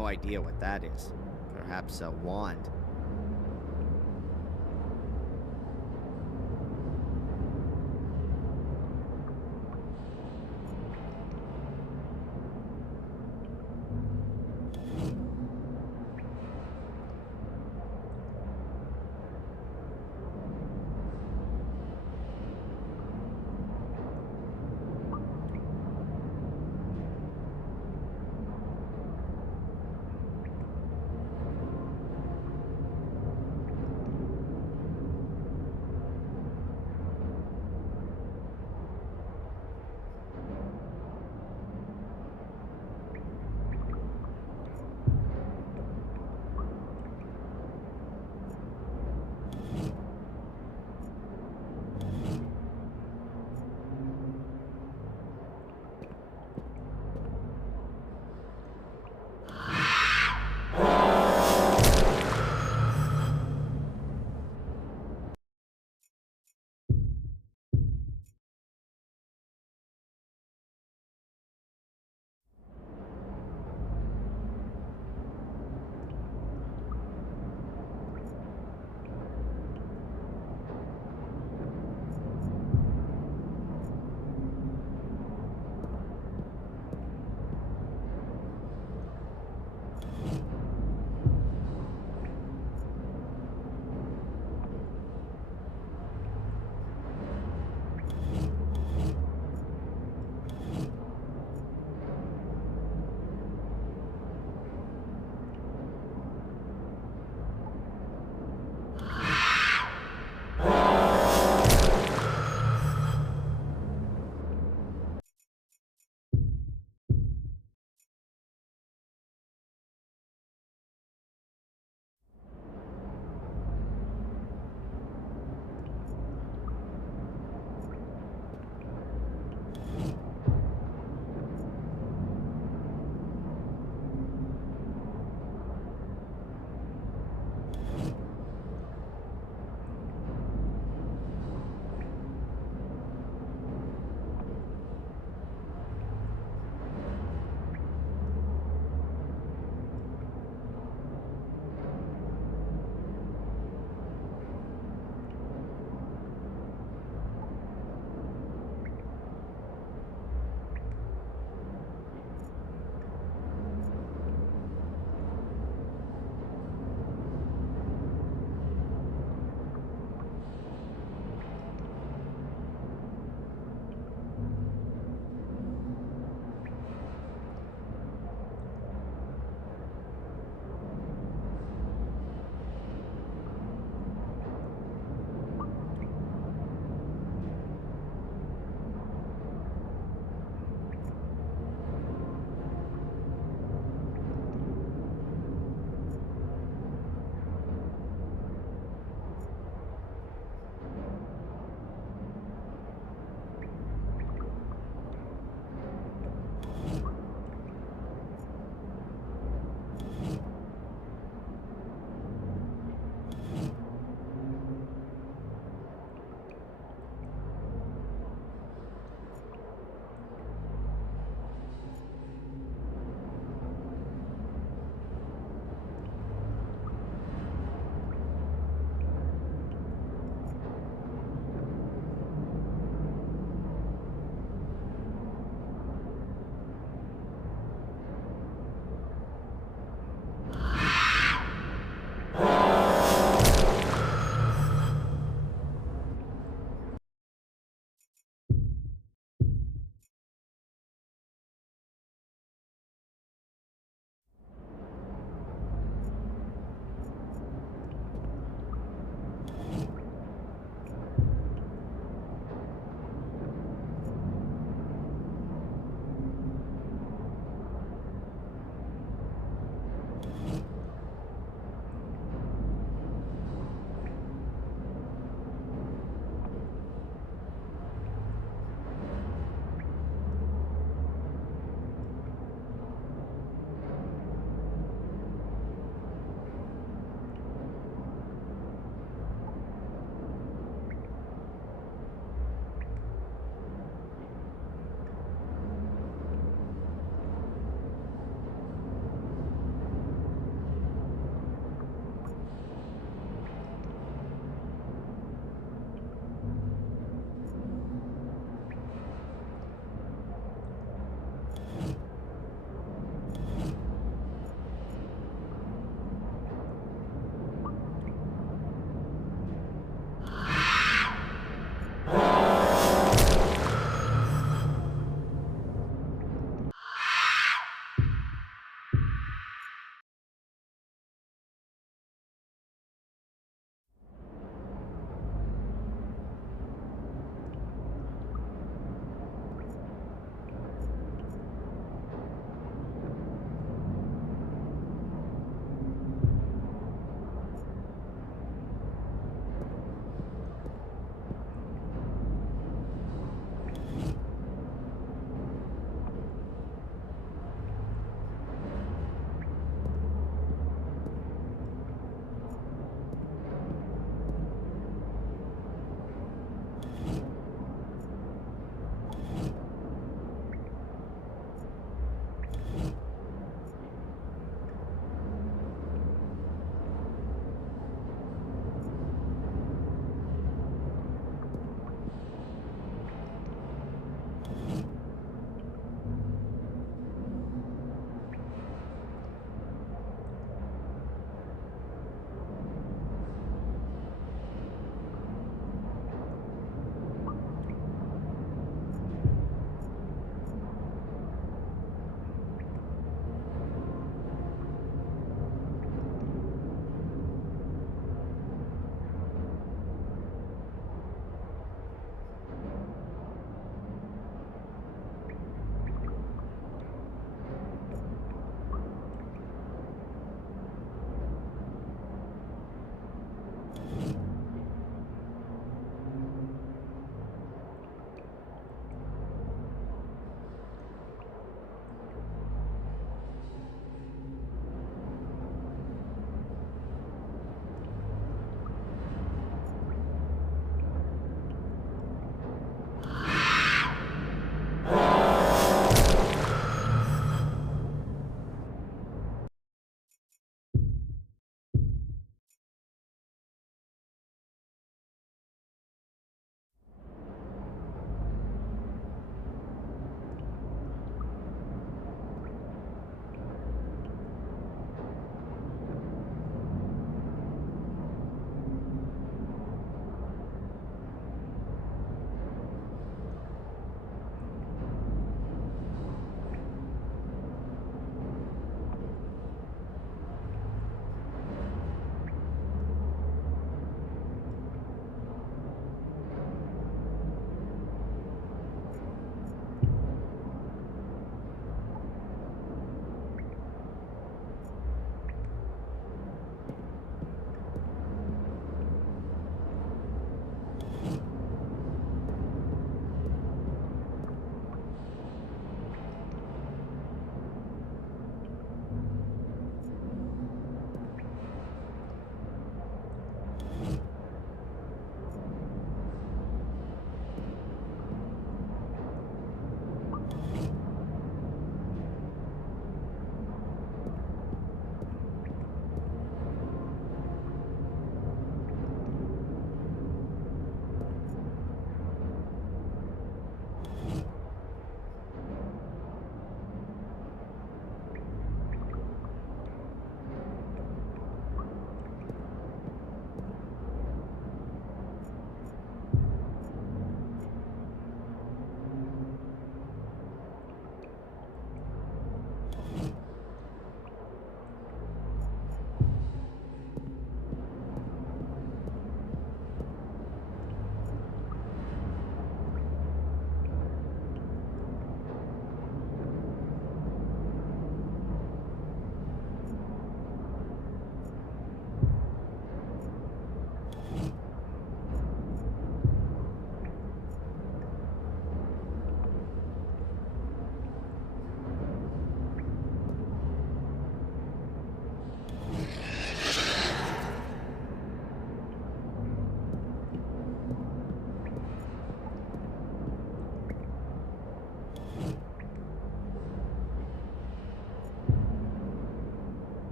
no idea what that is. Perhaps a wand.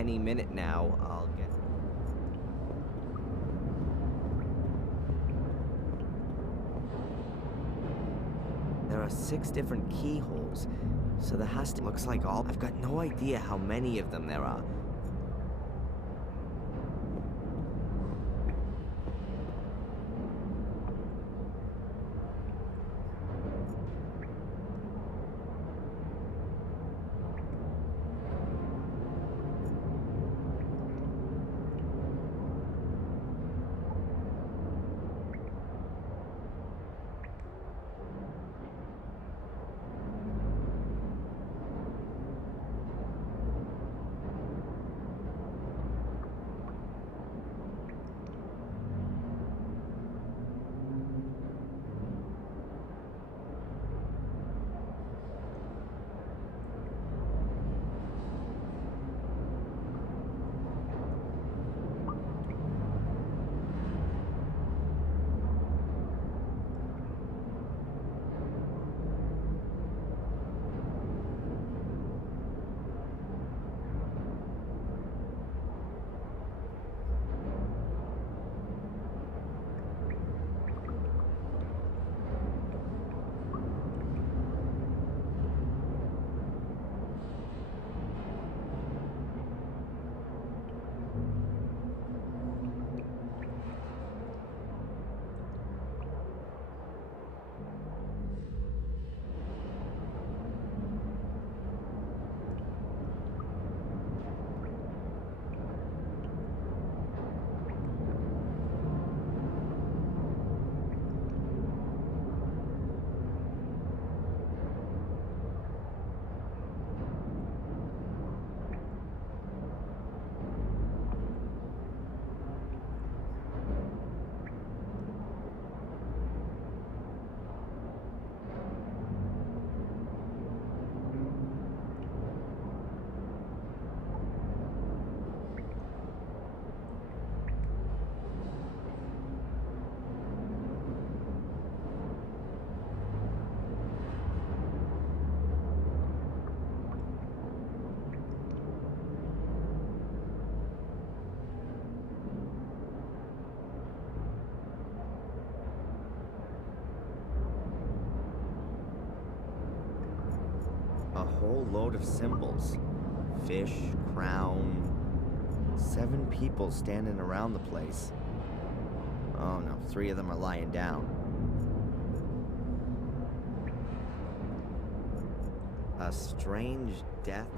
any minute now, I'll get... There are 6 different keyholes, so there has to... Looks like all... I've got no idea how many of them there are. A whole load of symbols. Fish, crown... 7 people standing around the place. Oh no, 3 of them are lying down. A strange death.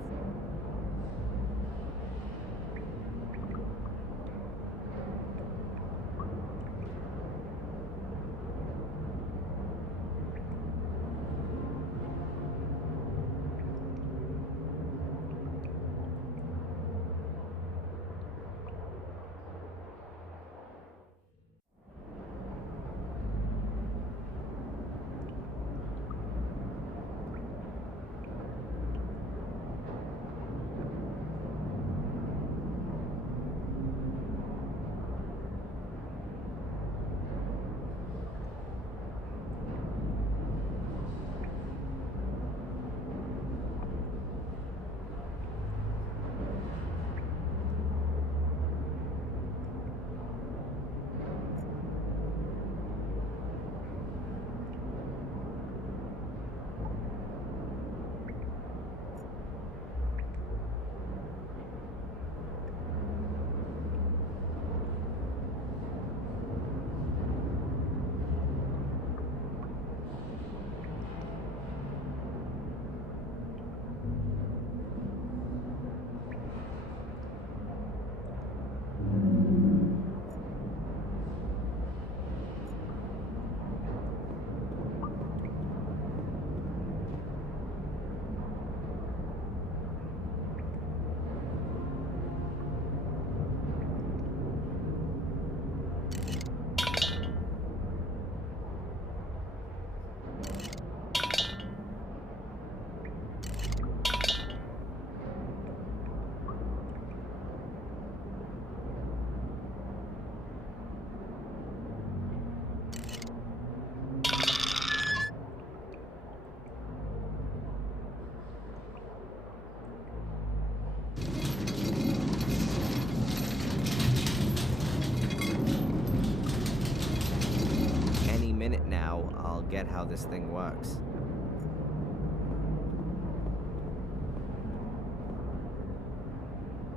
minute now, I'll get how this thing works.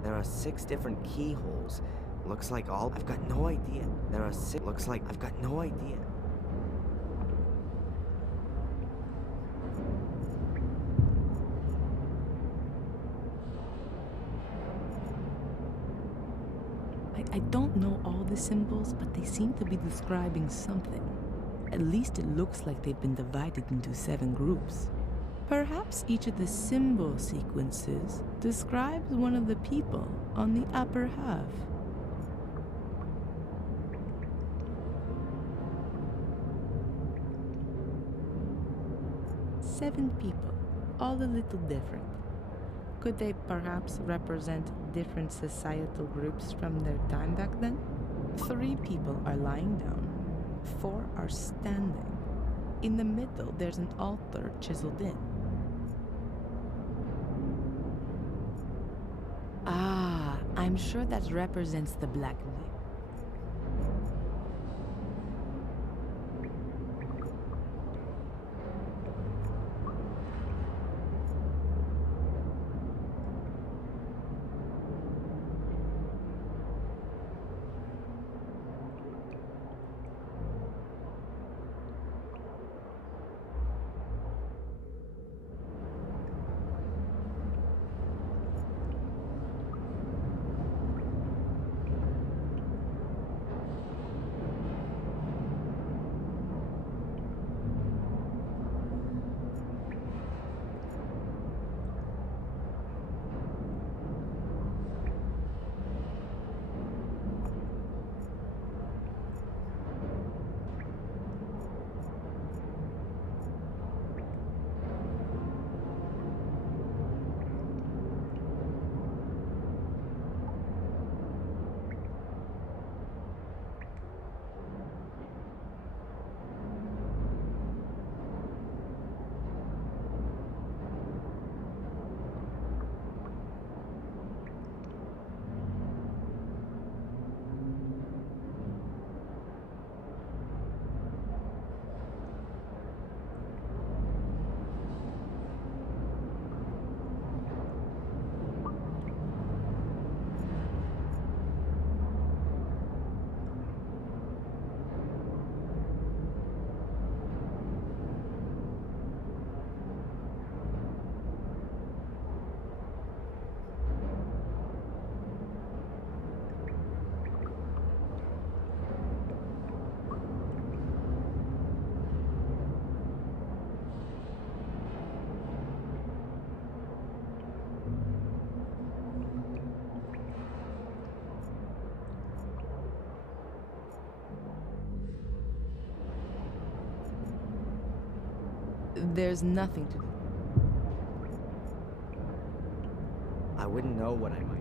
There are 6 different keyholes. Looks like all... I've got no idea. There are 6... Looks like I've got no idea. I don't know all the symbols, but they seem to be describing something. At least it looks like they've been divided into 7 groups. Perhaps each of the symbol sequences describes one of the people on the upper half. Seven people, all a little different. Could they perhaps represent different societal groups from their time back then? 3 people are lying down, 4 are standing. In the middle, there's an altar chiseled in. Ah, I'm sure that represents the Black Wheel. There's nothing to do. I wouldn't know what I might.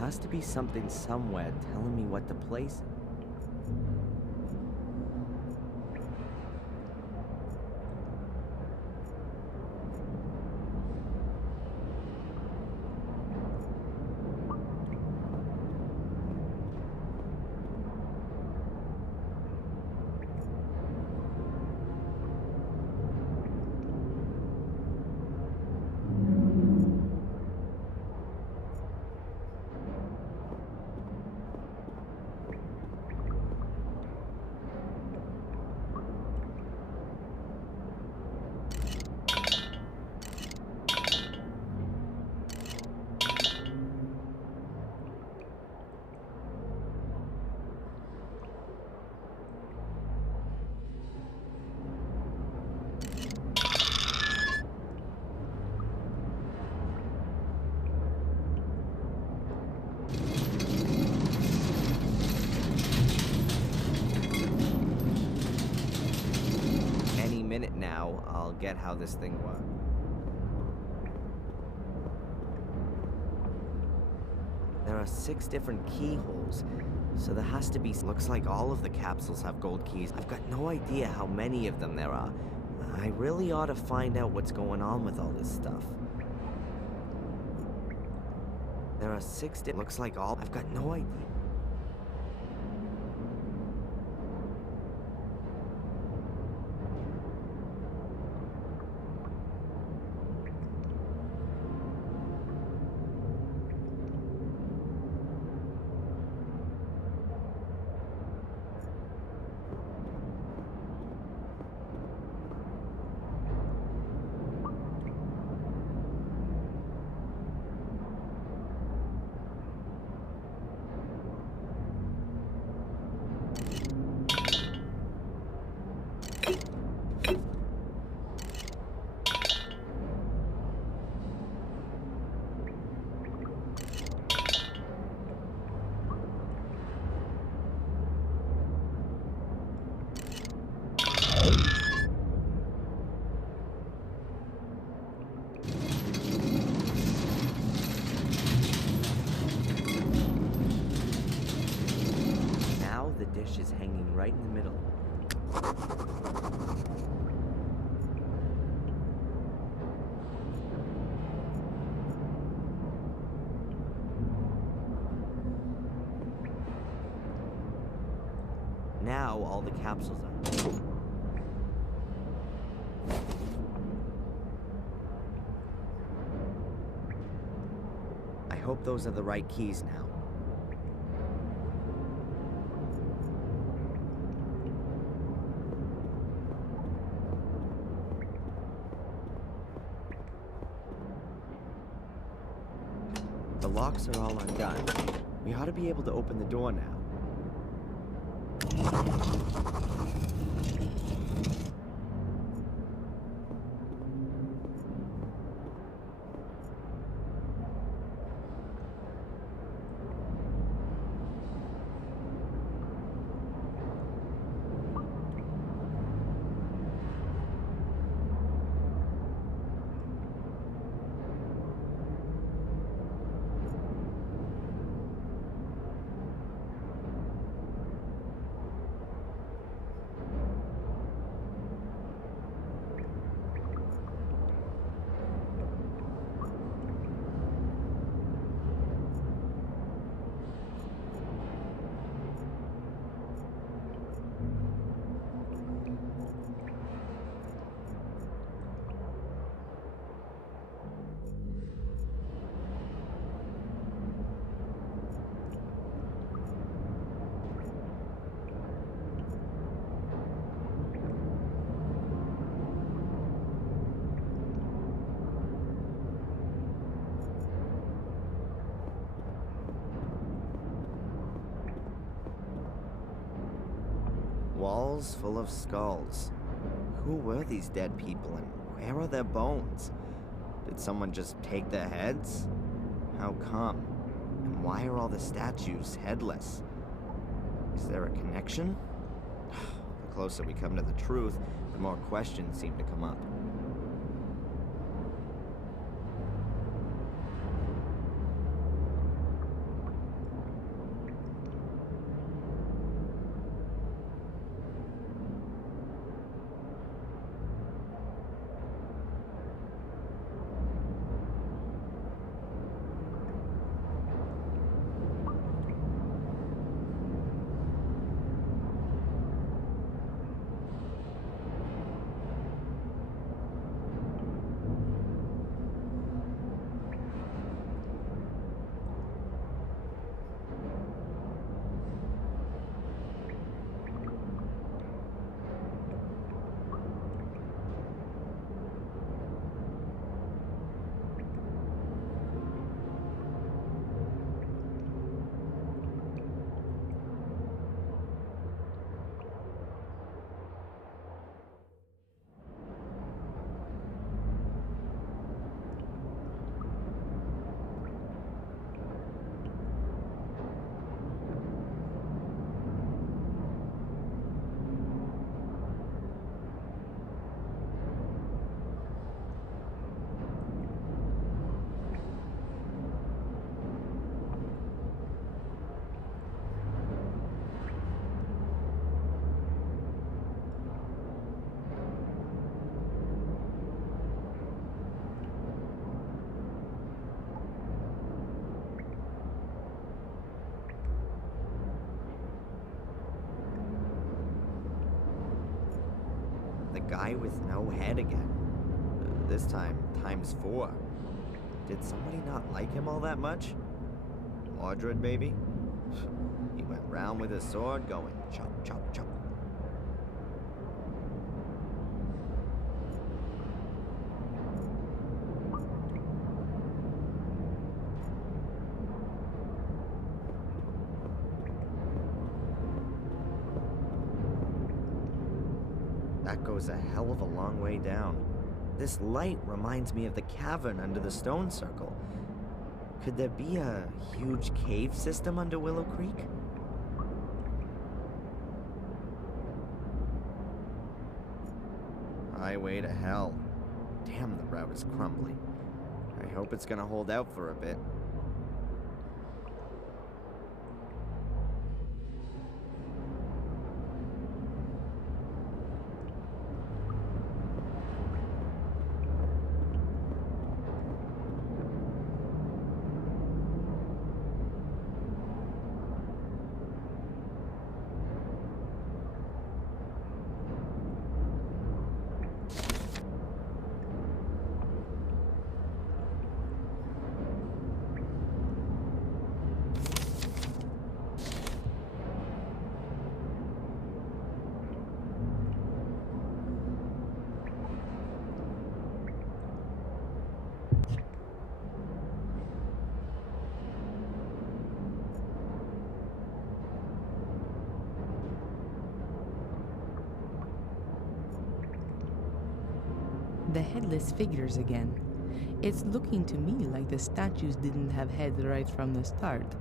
has to be something somewhere telling me what to place it. Minute now, I'll get how this thing works. There are 6 different keyholes, so there has to be... Looks like all of the capsules have gold keys. I've got no idea how many of them there are. I really ought to find out what's going on with all this stuff. There are 6 looks like all... I've got no idea. The dish is hanging right in the middle. Now all the capsules are... I hope those are the right keys now. The locks are all undone. We ought to be able to open the door now. Walls full of skulls. Who were these dead people and where are their bones? Did someone just take their heads? How come? And why are all the statues headless? Is there a connection? The closer we come to the truth, the more questions seem to come up. The guy with no head again. This time, times 4. Did somebody not like him all that much? Mordred, maybe? He went round with his sword going chop, chop, chop. That goes a hell of a long way down. This light reminds me of the cavern under the stone circle. Could there be a huge cave system under Willow Creek? Highway to hell. Damn, the route is crumbling. I hope it's gonna hold out for a bit. The headless figures again. It's looking to me like the statues didn't have heads right from the start.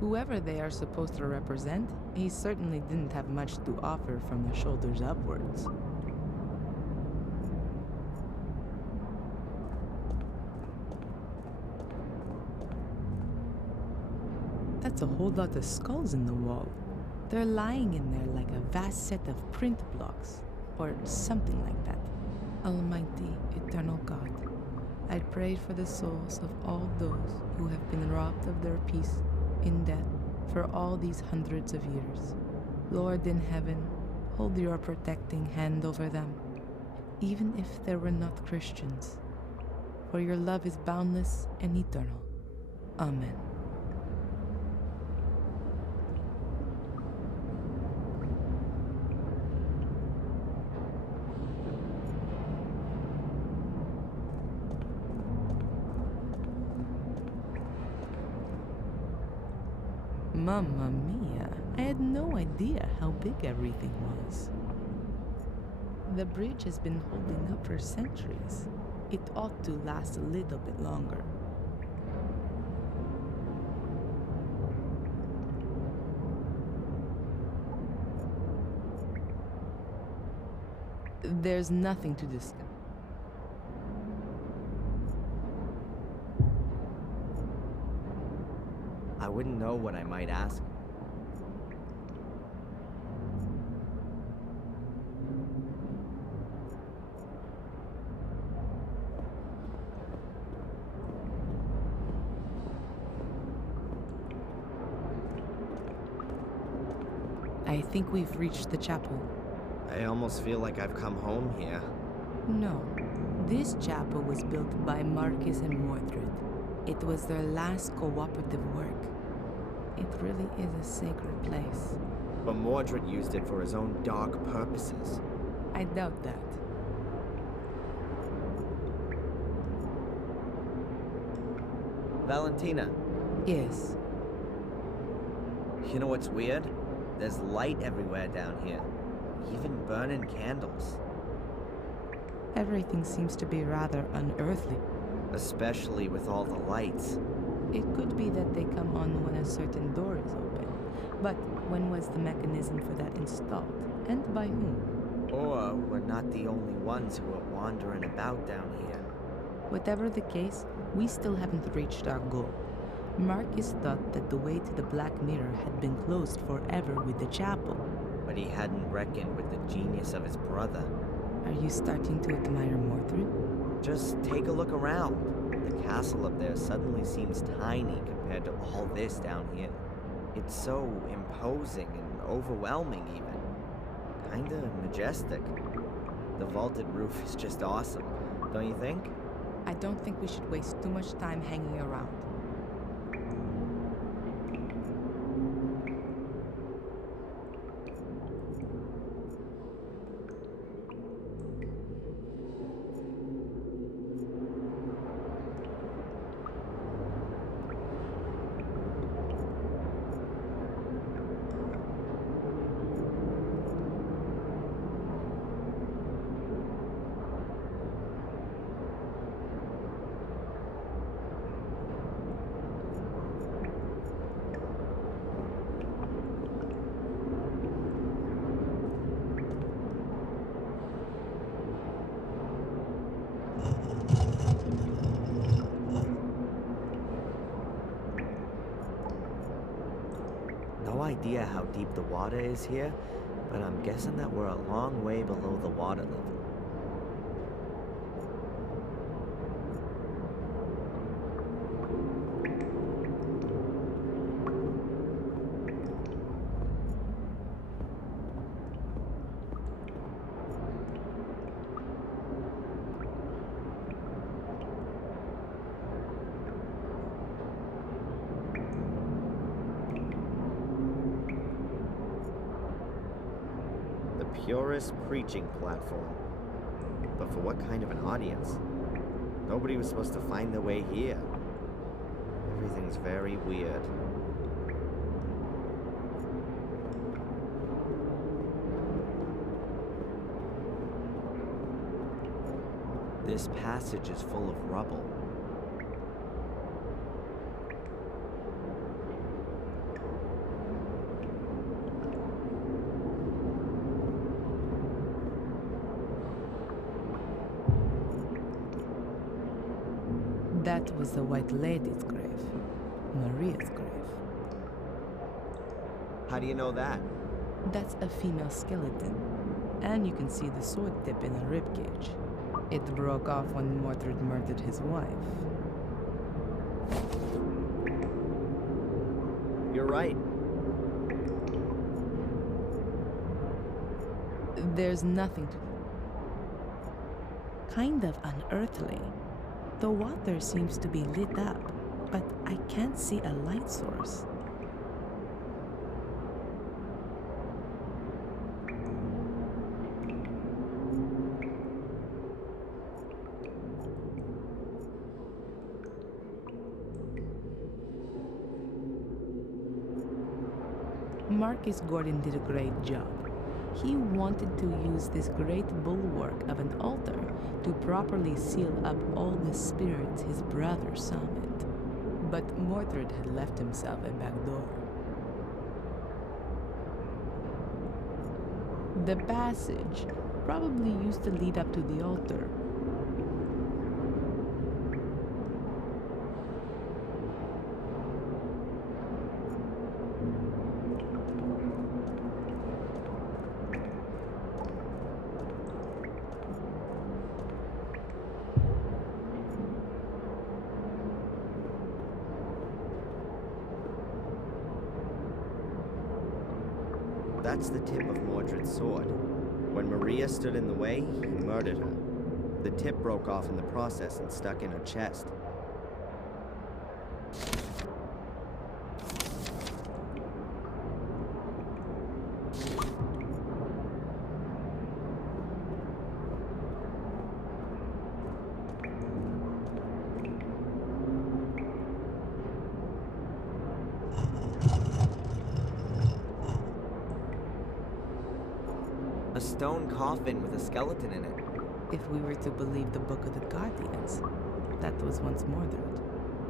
Whoever they are supposed to represent, he certainly didn't have much to offer from the shoulders upwards. That's a whole lot of skulls in the wall. They're lying in there like a vast set of print blocks, or something like that. Almighty, eternal God, I pray for the souls of all those who have been robbed of their peace in death for all these hundreds of years. Lord in heaven, hold your protecting hand over them, even if they were not Christians, for your love is boundless and eternal. Amen. Mamma mia, I had no idea how big everything was. The bridge has been holding up for centuries. It ought to last a little bit longer. There's nothing to discuss. I wouldn't know what I might ask. I think we've reached the chapel. I almost feel like I've come home here. No, this chapel was built by Marcus and Mordred. It was their last cooperative work. It really is a sacred place. But Mordred used it for his own dark purposes. I doubt that. Valentina, Yes. you know what's weird? There's light everywhere down here. Even burning candles. Everything seems to be rather unearthly. Especially with all the lights. It could be that they come on when a certain door is open. But when was the mechanism for that installed? And by whom? Or we're not the only ones who are wandering about down here. Whatever the case, we still haven't reached our goal. Marcus thought that the way to the Black Mirror had been closed forever with the chapel. But he hadn't reckoned with the genius of his brother. Are you starting to admire Mordred? Just take a look around. The castle up there suddenly seems tiny compared to all this down here. It's so imposing and overwhelming even. Kinda majestic. The vaulted roof is just awesome, don't you think? I don't think we should waste too much time hanging around. No idea how deep the water is here, but I'm guessing that we're a long way below the water level. Purest preaching platform. But for what kind of an audience? Nobody was supposed to find their way here. Everything's very weird. This passage is full of rubble. That was the White Lady's grave. Maria's grave. How do you know that? That's a female skeleton. And you can see the sword tip in the ribcage. It broke off when Mordred murdered his wife. You're right. There's nothing to... Kind of unearthly. The water seems to be lit up, but I can't see a light source. Marcus Gordon did a great job. He wanted to use this great bulwark of an altar to properly seal up all the spirits his brother summoned. But Mordred had left himself a back door. The passage probably used to lead up to the altar. That's the tip of Mordred's sword. When Maria stood in the way, he murdered her. The tip broke off in the process and stuck in her chest. A stone coffin with a skeleton in it. If we were to believe the Book of the Guardians, that was once Mordred.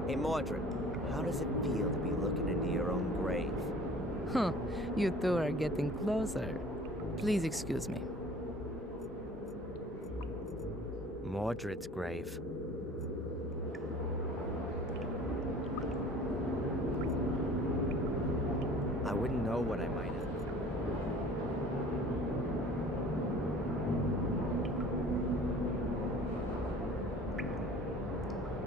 Hey Mordred, how does it feel to be looking into your own grave? Huh, you two are getting closer. Please excuse me. Mordred's grave. I wouldn't know what I might have.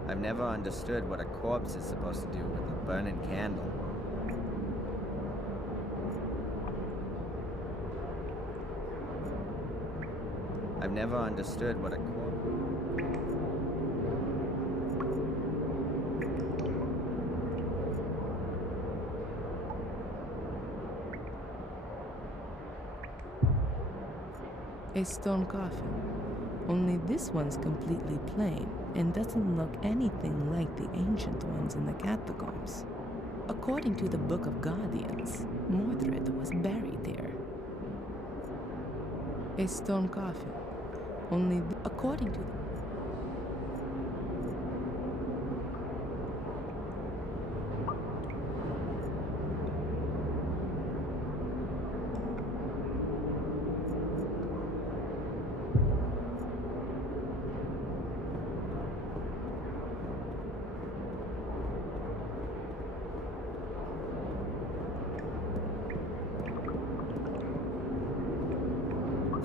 I've never understood what a corpse is supposed to do with a burning candle. I've never understood what a A stone coffin. Only this one's completely plain and doesn't look anything like the ancient ones in the catacombs. According to the Book of Guardians, Mordred was buried there. A stone coffin. Only according to the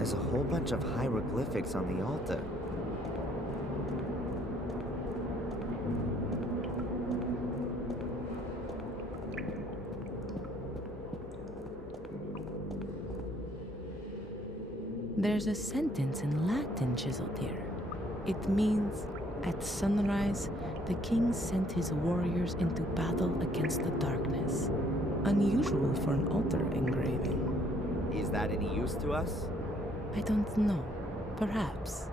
There's a whole bunch of hieroglyphics on the altar. There's a sentence in Latin chiseled here. It means, at sunrise, the king sent his warriors into battle against the darkness. Unusual for an altar engraving. Is that any use to us? I don't know. Perhaps.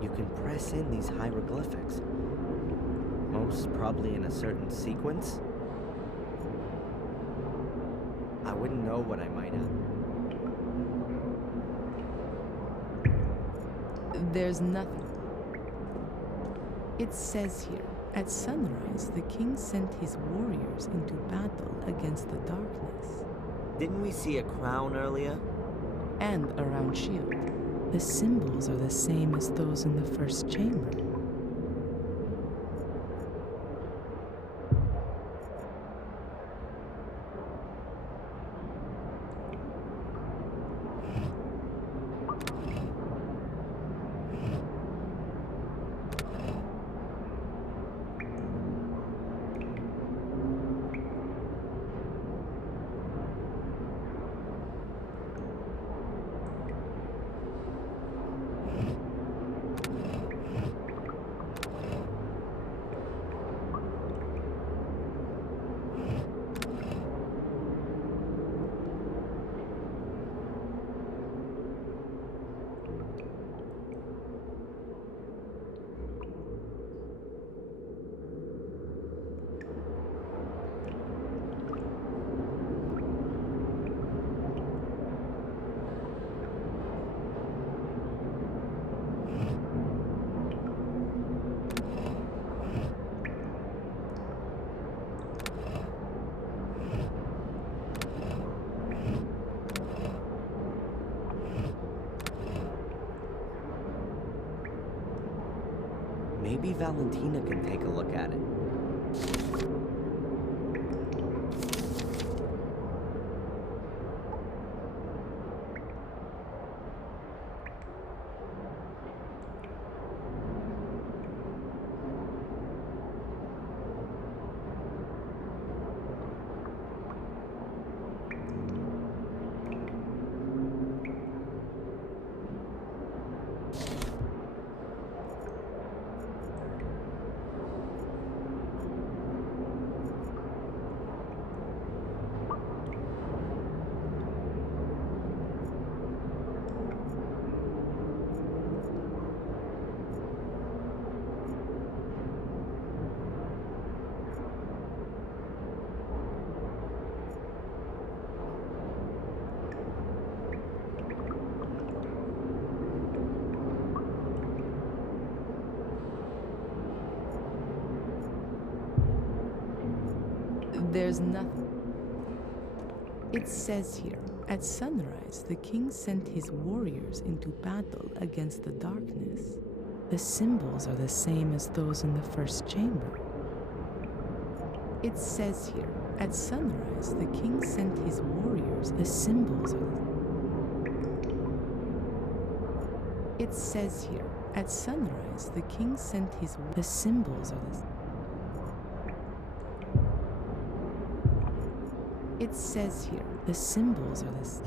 You can press in these hieroglyphics. Most probably in a certain sequence. I wouldn't know what I might have. There's nothing. It says here, at sunrise, the king sent his warriors into battle against the darkness. Didn't we see a crown earlier? And a round shield. The symbols are the same as those in the first chamber. Maybe Valentina can take a look at it. There's nothing. It says here, at sunrise, the king sent his warriors into battle against the darkness. The symbols are the same as those in the first chamber. It says here, at sunrise, the king sent his warriors. The symbols are It says here, at sunrise, the king sent his. The symbols are the. It says here, the symbols are this.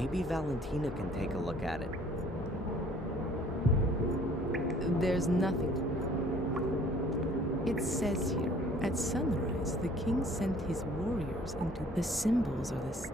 Maybe Valentina can take a look at it. There's nothing. It says here, at sunrise, the king sent his warriors into the symbols of this.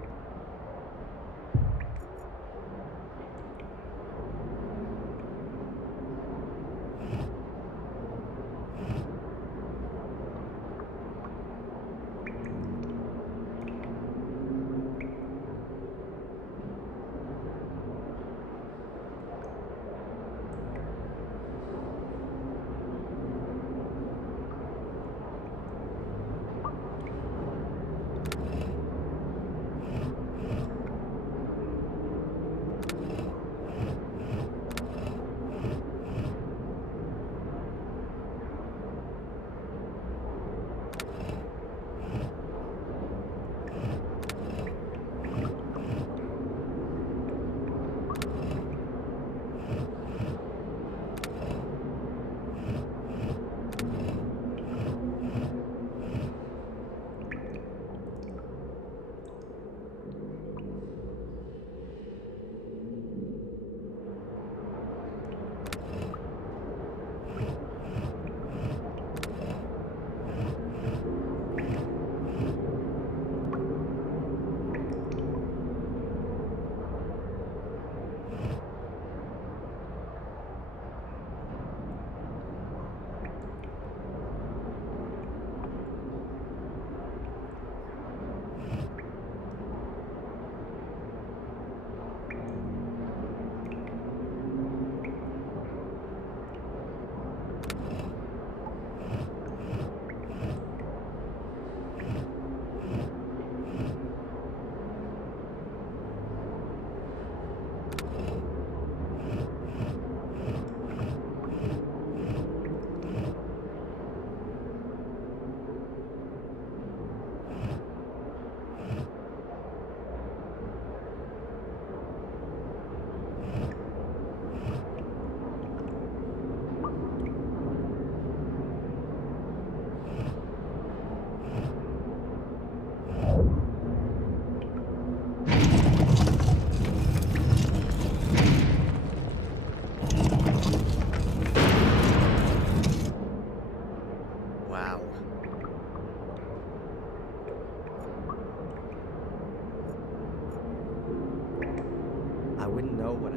I wouldn't know what I...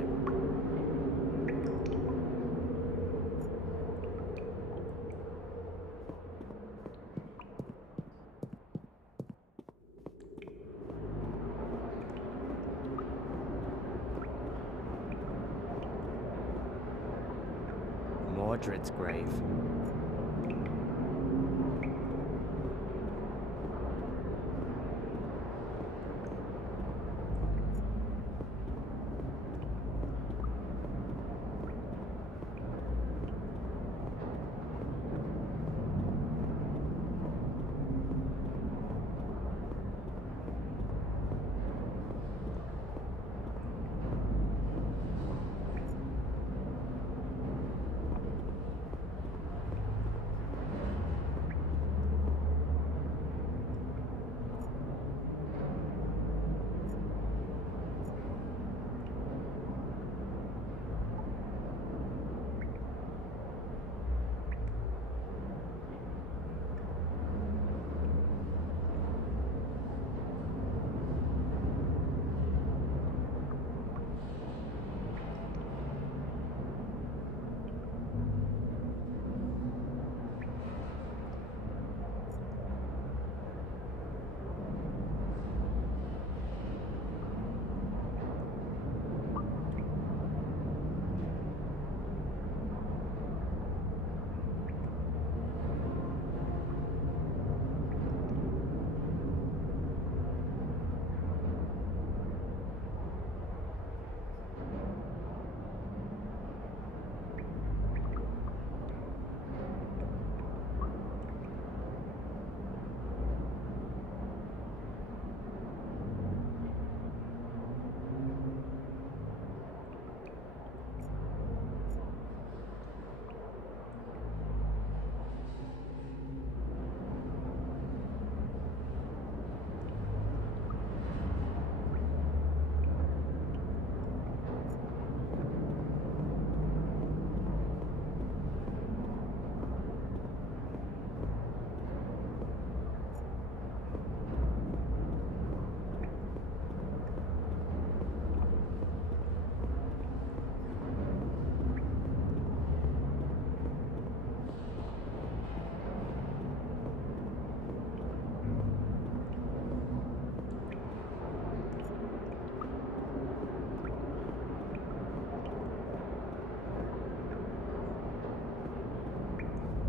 Mordred's grave.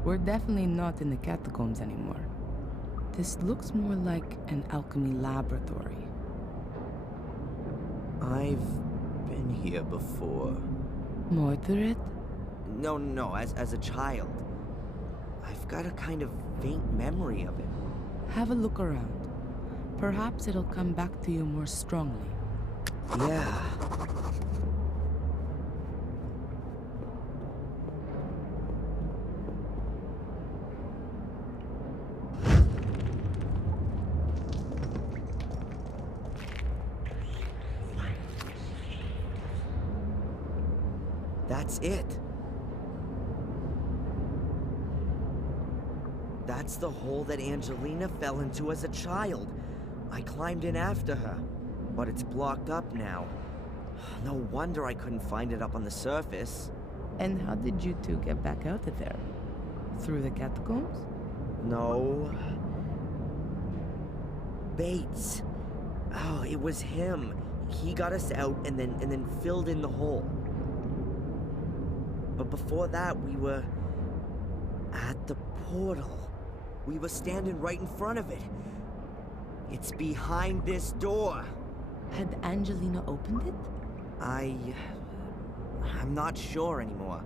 We're definitely not in the catacombs anymore. This looks more like an alchemy laboratory. I've been here before. Mordred? No, as a child. I've got a kind of faint memory of it. Have a look around. Perhaps it'll come back to you more strongly. Yeah. That's it. That's the hole that Angelina fell into as a child. I climbed in after her, but it's blocked up now. No wonder I couldn't find it up on the surface. And how did you two get back out of there? Through the catacombs? No. Bates. Oh, it was him. He got us out and then filled in the hole. But before that, we were at the portal. We were standing right in front of it. It's behind this door. Had Angelina opened it? I'm not sure anymore.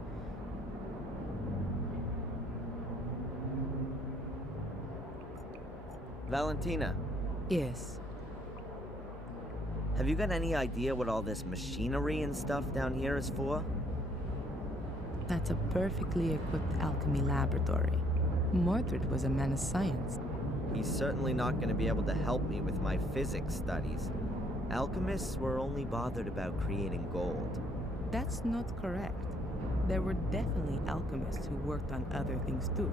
Valentina, Yes. have you got any idea what all this machinery and stuff down here is for? That's a perfectly equipped alchemy laboratory. Mordred was a man of science. He's certainly not going to be able to help me with my physics studies. Alchemists were only bothered about creating gold. That's not correct. There were definitely alchemists who worked on other things too.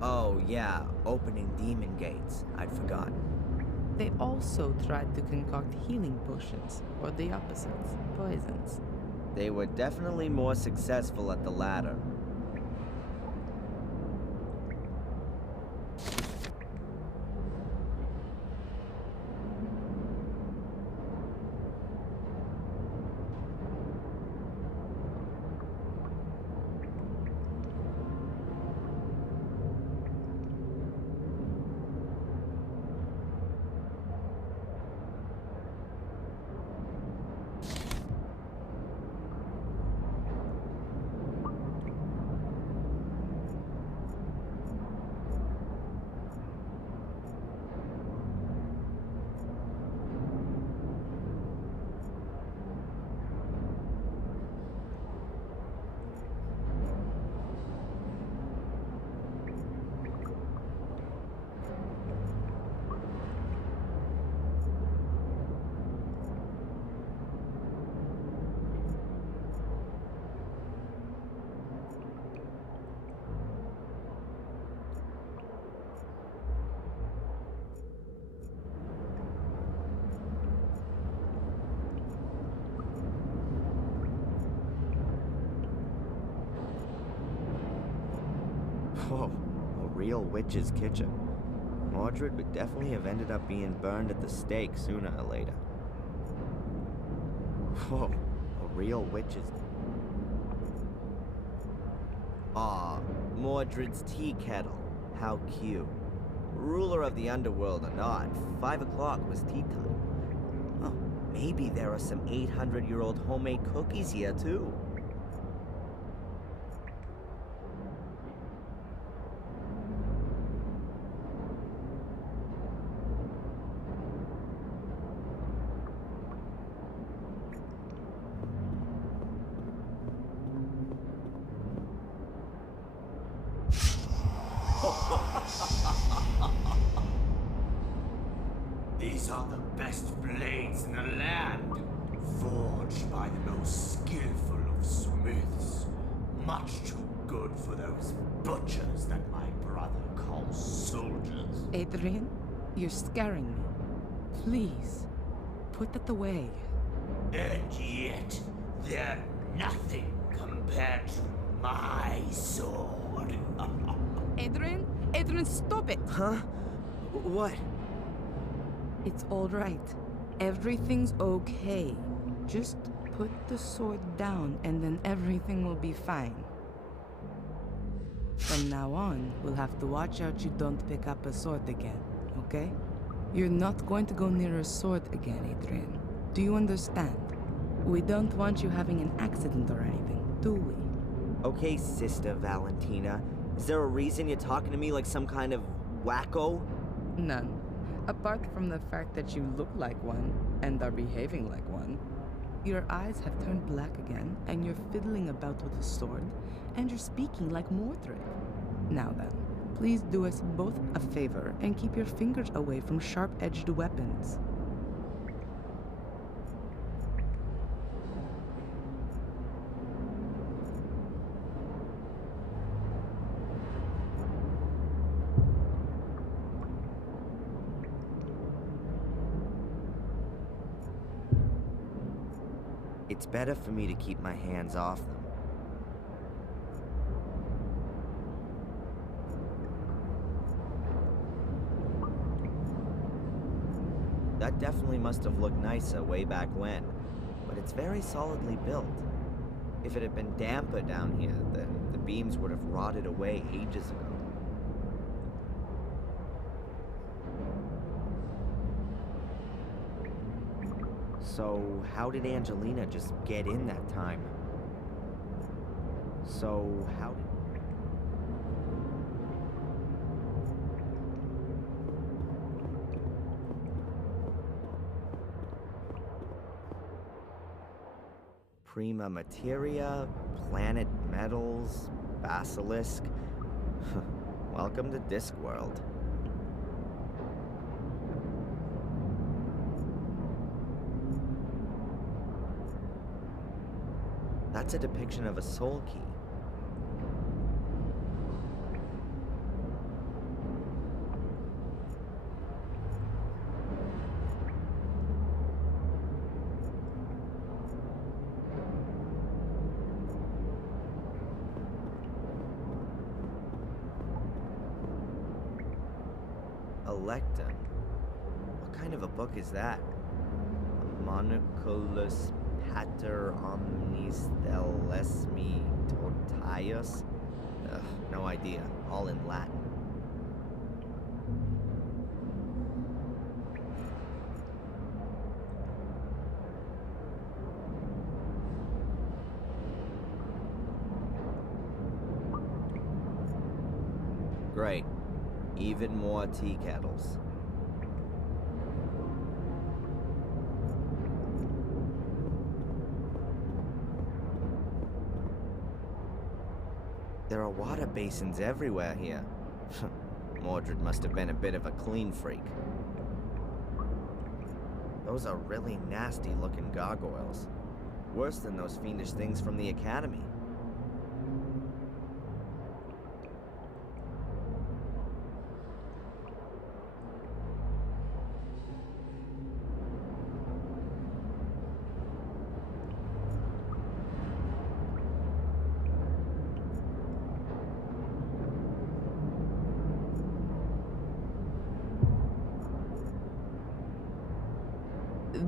Oh yeah, opening demon gates. I'd forgotten. They also tried to concoct healing potions, or the opposites, poisons. They were definitely more successful at the latter. Whoa, a real witch's kitchen. Mordred would definitely have ended up being burned at the stake sooner or later. Whoa, a real witch's... Aw, Mordred's tea kettle. How cute. Ruler of the underworld or not, 5 o'clock was tea time. Oh, maybe there are some 800-year-old homemade cookies here too. These are the best blades in the land, forged by the most skillful of smiths. Much too good for those butchers that my brother calls soldiers. Adrian, you're scaring me. Please, put that away. And yet, they're nothing compared to my sword. Adrian? Adrian, stop it! Huh? What? It's all right. Everything's okay. Just put the sword down and then everything will be fine. From now on, we'll have to watch out you don't pick up a sword again, okay? You're not going to go near a sword again, Adrian. Do you understand? We don't want you having an accident or anything, do we? Okay, Sister Valentina. Is there a reason you're talking to me like some kind of wacko? None. Apart from the fact that you look like one and are behaving like one. Your eyes have turned black again, and you're fiddling about with a sword, and you're speaking like Mordred. Now then, please do us both a favor and keep your fingers away from sharp-edged weapons. It's better for me to keep my hands off them. That definitely must have looked nicer way back when, but it's very solidly built. If it had been damper down here, then the beams would have rotted away ages ago. So, how did Angelina just get in that time? So, how did... Prima Materia, Planet Metals, Basilisk. Welcome to Discworld. That's a depiction of a soul key. Electa. What kind of a book is that? Monoculus Pater Omnis Delesmi Totius? No idea. All in Latin. Great. Even more tea kettles. There are water basins everywhere here. Mordred must have been a bit of a clean freak. Those are really nasty looking gargoyles. Worse than those fiendish things from the Academy.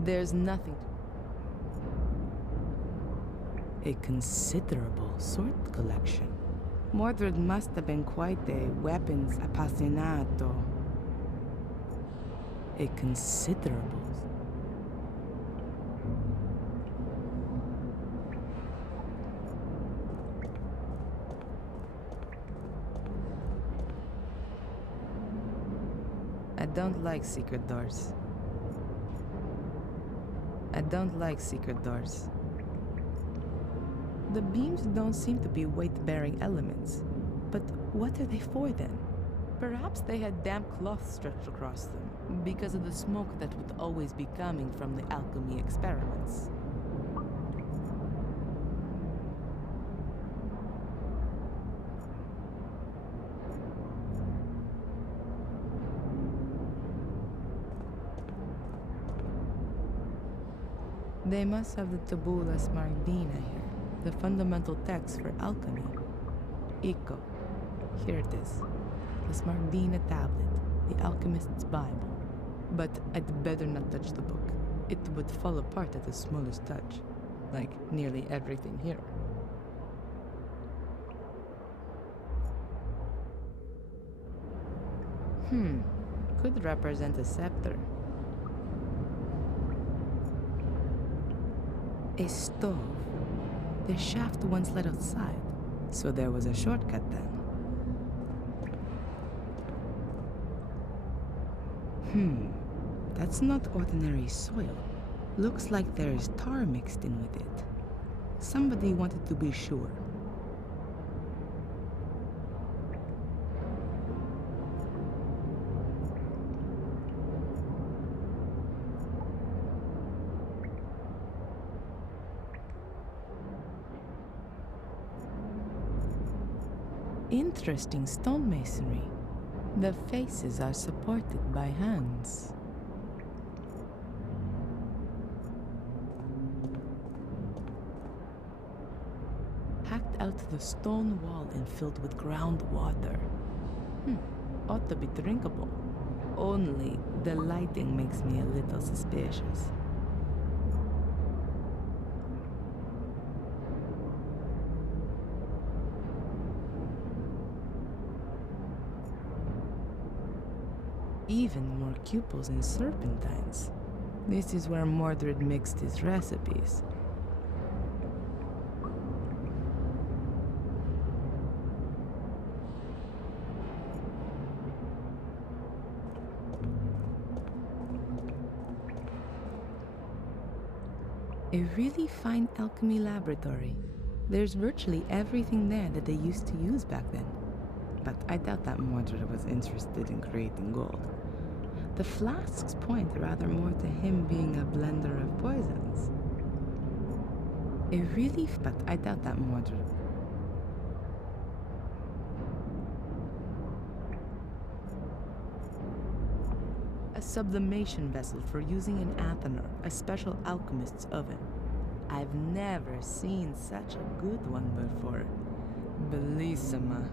There's nothing to... A considerable sword collection. Mordred must have been quite a weapons appassionato. A considerable... I don't like secret doors. I don't like secret doors. The beams don't seem to be weight-bearing elements. But what are they for then? Perhaps they had damp cloth stretched across them because of the smoke that would always be coming from the alchemy experiments. They must have the Tabula Smaragdina here, the fundamental text for alchemy. Ecco, here it is. The Smaragdina tablet, the alchemist's Bible. But I'd better not touch the book. It would fall apart at the smallest touch, like nearly everything here. Could represent a scepter. A stove. The shaft once led outside, so there was a shortcut then. That's not ordinary soil. Looks like there is tar mixed in with it. Somebody wanted to be sure. Interesting stonemasonry. The faces are supported by hands. Hacked out the stone wall and filled with groundwater. Ought to be drinkable. Only the lighting makes me a little suspicious. Even more cupels and serpentines. This is where Mordred mixed his recipes. A really fine alchemy laboratory. There's virtually everything there that they used to use back then. But I doubt that Mordred was interested in creating gold. The flasks point rather more to him being a blender of poisons. But I doubt that Mordred... A sublimation vessel for using in Athenor, a special alchemist's oven. I've never seen such a good one before. Bellissima.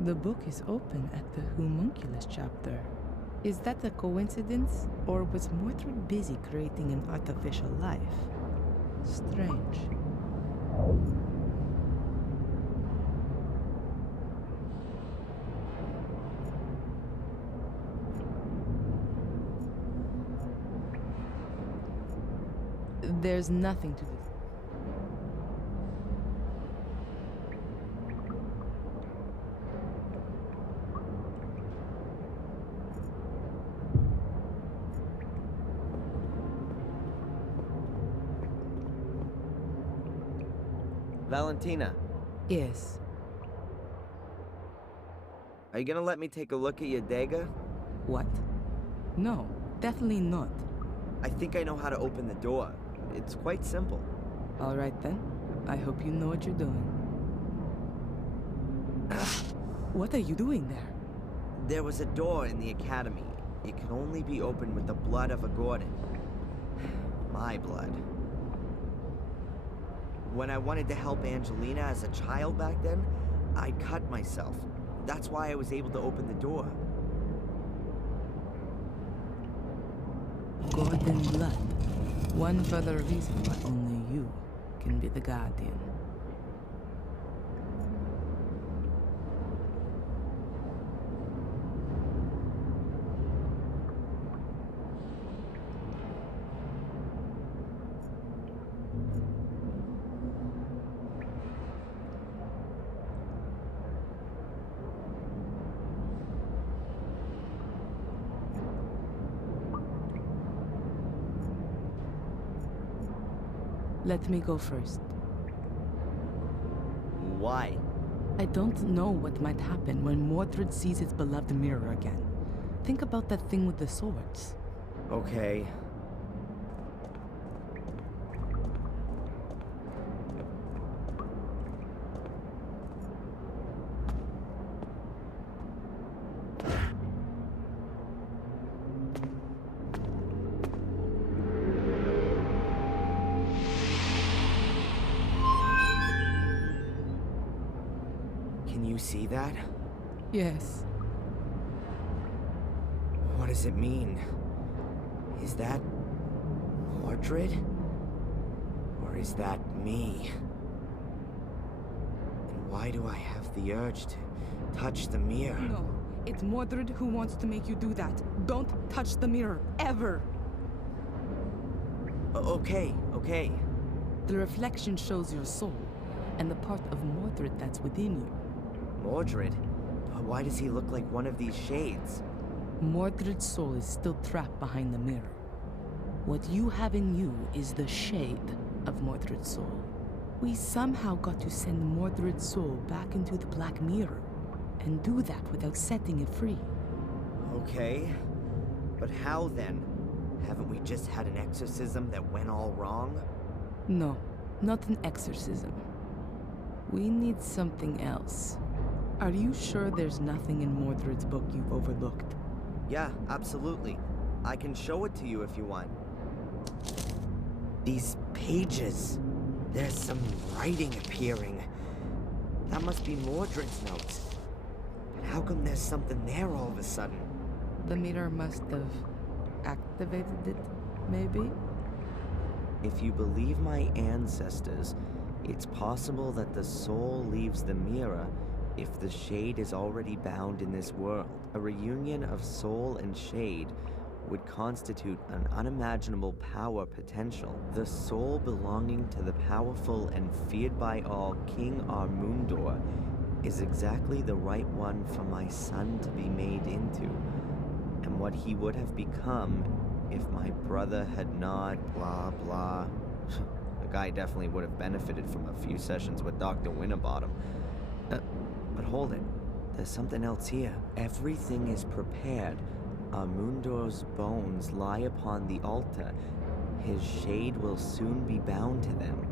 The book is open at the homunculus chapter. Is that a coincidence, or was Mordred busy creating an artificial life? Strange. There's nothing to do. Valentina, Yes. are you gonna let me take a look at your dagger? What? No, definitely not. I think I know how to open the door. It's quite simple. All right then. I hope you know what you're doing. What are you doing there? There was a door in the academy. It can only be opened with the blood of a Gordon. My blood. When I wanted to help Angelina as a child back then, I cut myself. That's why I was able to open the door. Gordon blood. One further reason why only you can be the guardian. Let me go first. Why? I don't know what might happen when Mordred sees his beloved mirror again. Think about that thing with the swords. Okay. Can you see that? Yes. What does it mean? Is that Mordred? Or is that me? And why do I have the urge to touch the mirror? No, it's Mordred who wants to make you do that. Don't touch the mirror, ever! Okay. The reflection shows your soul, and the part of Mordred that's within you. Mordred? But why does he look like one of these shades? Mordred's soul is still trapped behind the mirror. What you have in you is the shade of Mordred's soul. We somehow got to send Mordred's soul back into the Black Mirror, and do that without setting it free. Okay. But how then? Haven't we just had an exorcism that went all wrong? No, not an exorcism. We need something else. Are you sure there's nothing in Mordred's book you've overlooked? Yeah, absolutely. I can show it to you if you want. These pages. There's some writing appearing. That must be Mordred's notes. But how come there's something there all of a sudden? The mirror must have activated it, maybe? If you believe my ancestors, it's possible that the soul leaves the mirror if the shade is already bound in this world. A reunion of soul and shade would constitute an unimaginable power potential. The soul belonging to the powerful and feared by all King Armundor is exactly the right one for my son to be made into, and what he would have become if my brother had not blah blah. The guy definitely would have benefited from a few sessions with Dr. Winterbottom. But hold it, there's something else here. Everything is prepared. Armundor's bones lie upon the altar. His shade will soon be bound to them.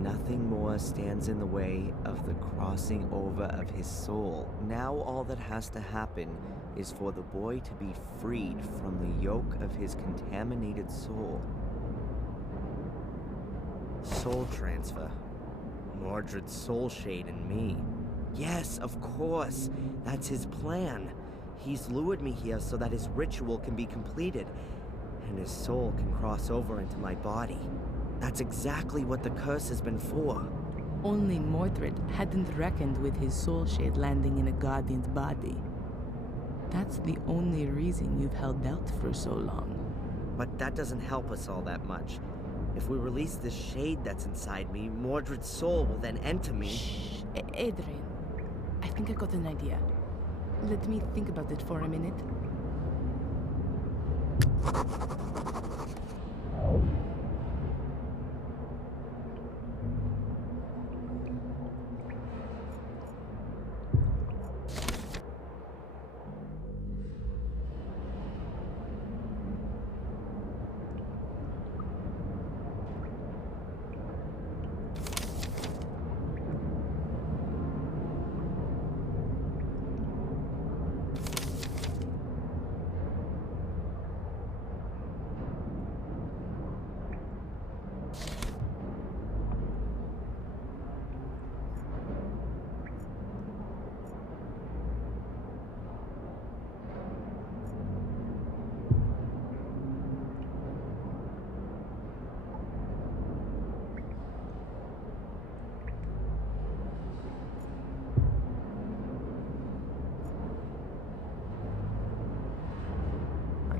Nothing more stands in the way of the crossing over of his soul. Now all that has to happen is for the boy to be freed from the yoke of his contaminated soul. Soul transfer. Mordred's soul shade in me. Yes, of course. That's his plan. He's lured me here so that his ritual can be completed, and his soul can cross over into my body. That's exactly what the curse has been for. Only Mordred hadn't reckoned with his soul shade landing in a guardian's body. That's the only reason you've held out for so long. But that doesn't help us all that much. If we release this shade that's inside me, Mordred's soul will then enter me. Shh, Adrian. I think I got an idea. Let me think about it for a minute.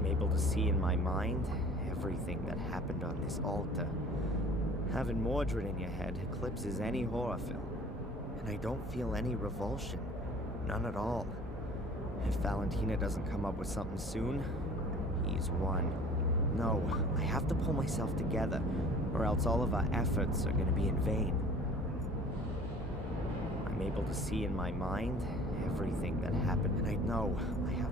Able to see in my mind everything that happened on this altar. Having Mordred in your head eclipses any horror film, and I don't feel any revulsion. None at all. If Valentina doesn't come up with something soon, he's won. No, I have to pull myself together, or else all of our efforts are going to be in vain. I'm able to see in my mind everything that happened, and I know I have...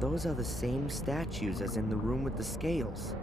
Those are the same statues as in the room with the scales.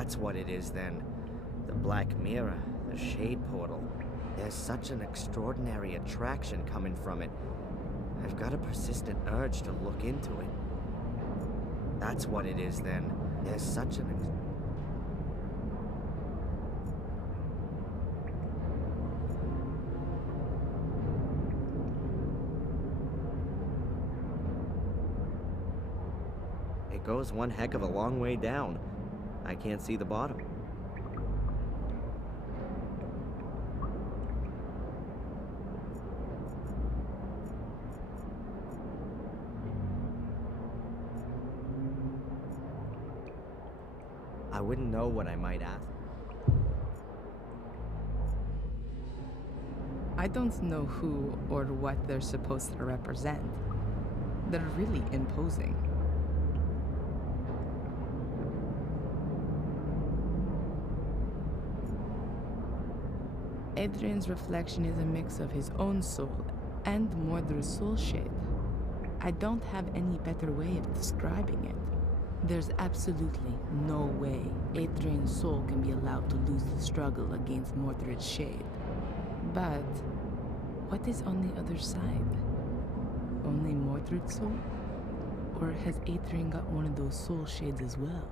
That's what it is then. The Black Mirror, the Shade Portal. There's such an extraordinary attraction coming from it. I've got a persistent urge to look into it. That's what it is then. There's such an It goes one heck of a long way down. I can't see the bottom. I wouldn't know what I might ask. I don't know who or what they're supposed to represent. They're really imposing. Adrian's reflection is a mix of his own soul and Mordred's soul shade. I don't have any better way of describing it. There's absolutely no way Adrian's soul can be allowed to lose the struggle against Mordred's shade. But what is on the other side? Only Mordred's soul? Or has Adrian got one of those soul shades as well?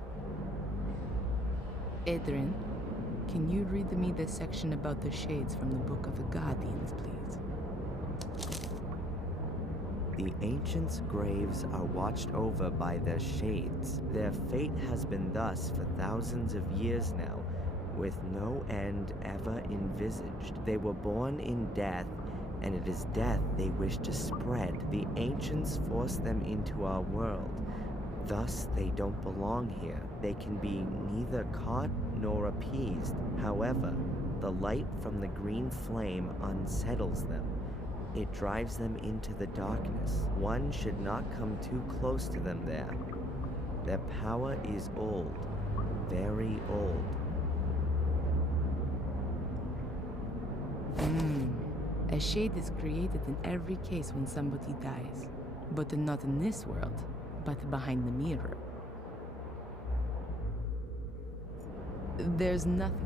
Adrian, can you read me the section about the shades from the Book of the Guardians, please? The ancients' graves are watched over by their shades. Their fate has been thus for thousands of years now, with no end ever envisaged. They were born in death, and it is death they wish to spread. The ancients forced them into our world. Thus, they don't belong here. They can be neither caught nor appeased. However, the light from the green flame unsettles them. It drives them into the darkness. One should not come too close to them there. Their power is old, very old. A shade is created in every case when somebody dies, but not in this world, but behind the mirror. There's nothing.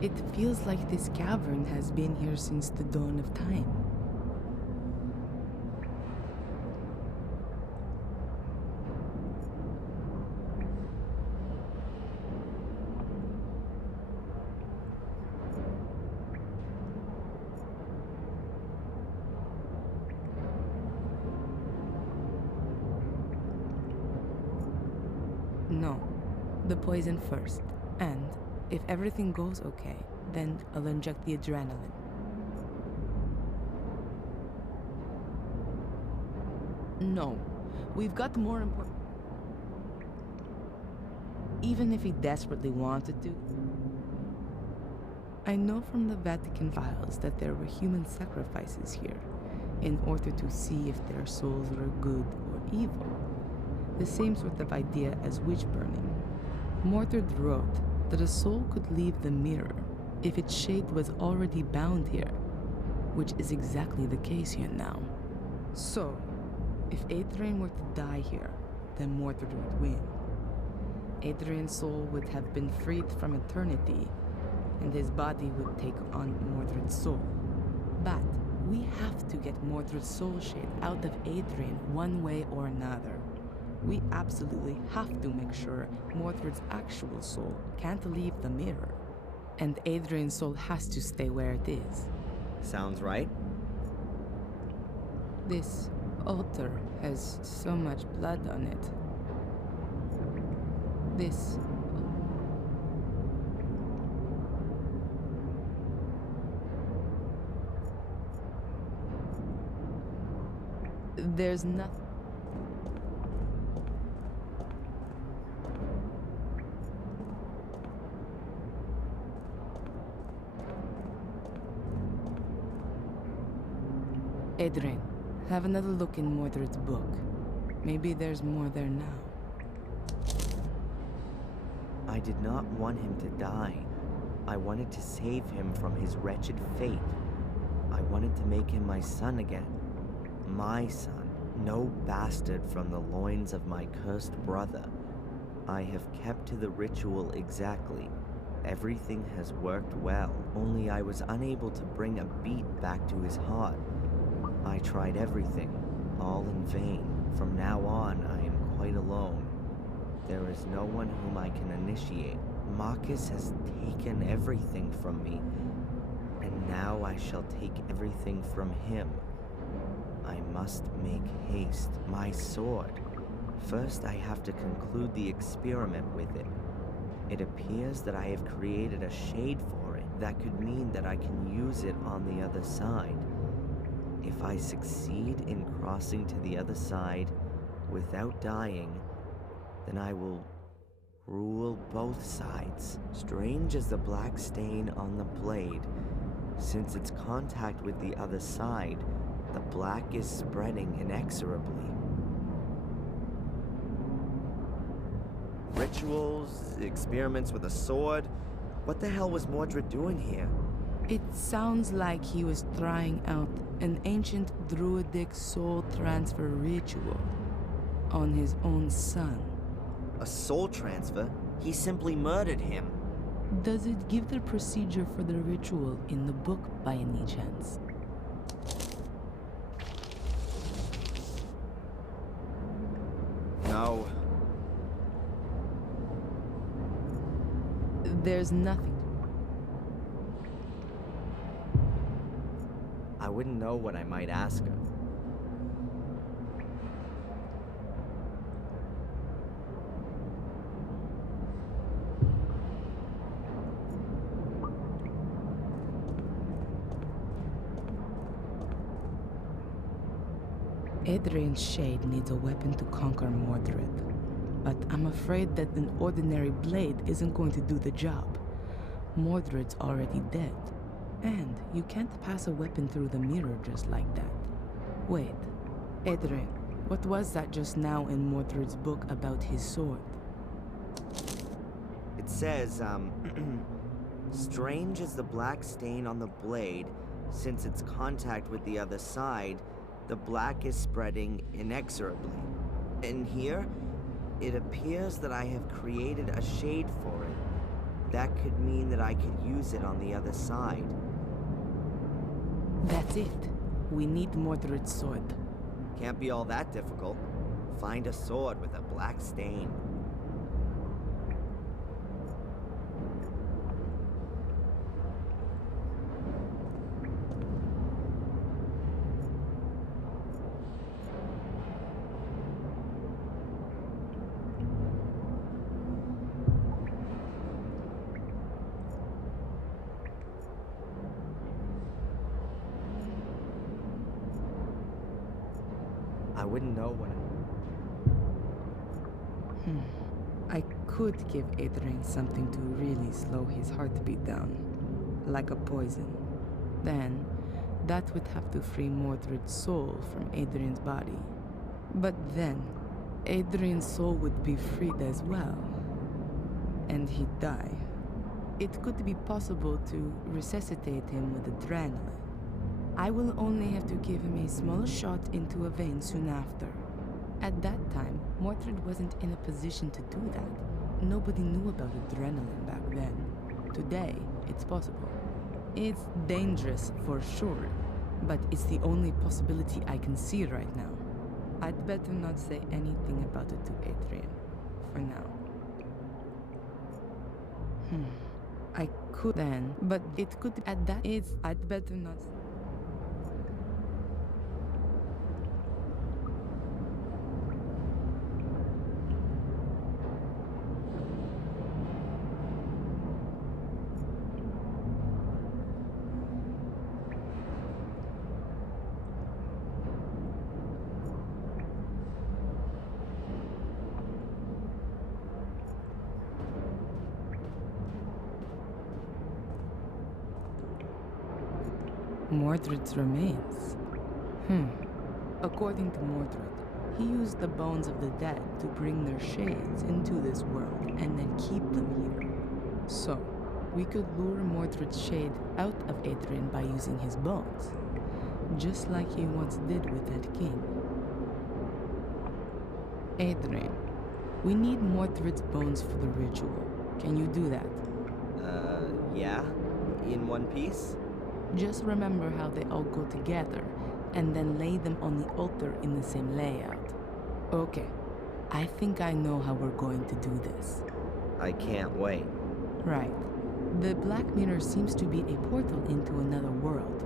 It feels like this cavern has been here since the dawn of time. No, the poison first, and if everything goes okay, then I'll inject the adrenaline. No, we've got more important. Even if he desperately wanted to. I know from the Vatican files that there were human sacrifices here, in order to see if their souls were good or evil. The same sort of idea as witch burning. Mordred wrote that a soul could leave the mirror if its shade was already bound here, which is exactly the case here now. So, if Adrian were to die here, then Mordred would win. Adrian's soul would have been freed from eternity, and his body would take on Mordred's soul. But we have to get Mordred's soul shade out of Adrian one way or another. We absolutely have to make sure Mordred's actual soul can't leave the mirror. And Adrian's soul has to stay where it is. Sounds right. This altar has so much blood on it. This... There's nothing... Adrian, have another look in Mordred's book. Maybe there's more there now. I did not want him to die. I wanted to save him from his wretched fate. I wanted to make him my son again. My son. No bastard from the loins of my cursed brother. I have kept to the ritual exactly. Everything has worked well, only I was unable to bring a beat back to his heart. I tried everything, all in vain. From now on, I am quite alone. There is no one whom I can initiate. Marcus has taken everything from me, and now I shall take everything from him. I must make haste. My sword. First, I have to conclude the experiment with it. It appears that I have created a shade for it. That could mean that I can use it on the other side. If I succeed in crossing to the other side without dying, then I will rule both sides. Strange as the black stain on the blade. Since its contact with the other side, the black is spreading inexorably. Rituals, experiments with a sword. What the hell was Mordred doing here? It sounds like he was trying out an ancient druidic soul transfer ritual on his own son. A soul transfer? He simply murdered him. Does it give the procedure for the ritual in the book by any chance? No. There's nothing. I wouldn't know what I might ask her. Adrian's shade needs a weapon to conquer Mordred, but I'm afraid that an ordinary blade isn't going to do the job. Mordred's already dead, and you can't pass a weapon through the mirror just like that. Wait, Adrian, what was that just now in Mordred's book about his sword? It says, strange as the black stain on the blade, since its contact with the other side, the black is spreading inexorably. And here, it appears that I have created a shade for it. That could mean that I could use it on the other side. That's it. We need Mordred's sword. Can't be all that difficult. Find a sword with a black stain. I wouldn't know what I could give Adrian something to really slow his heartbeat down, like a poison. Then, that would have to free Mordred's soul from Adrian's body. But then, Adrian's soul would be freed as well, and he'd die. It could be possible to resuscitate him with adrenaline. I will only have to give him a small shot into a vein soon after. At that time, Mordred wasn't in a position to do that. Nobody knew about adrenaline back then. Today, it's possible. It's dangerous for sure, but it's the only possibility I can see right now. I'd better not say anything about it to Adrian, for now. I could then, but it could at that I'd better not. Mordred's remains. According to Mordred, he used the bones of the dead to bring their shades into this world and then keep them here. So, we could lure Mordred's shade out of Adrian by using his bones, just like he once did with that king. Adrian, we need Mordred's bones for the ritual. Can you do that? Yeah? In one piece? Just remember how they all go together, and then lay them on the altar in the same layout. Okay, I think I know how we're going to do this. I can't wait. Right. The Black Mirror seems to be a portal into another world,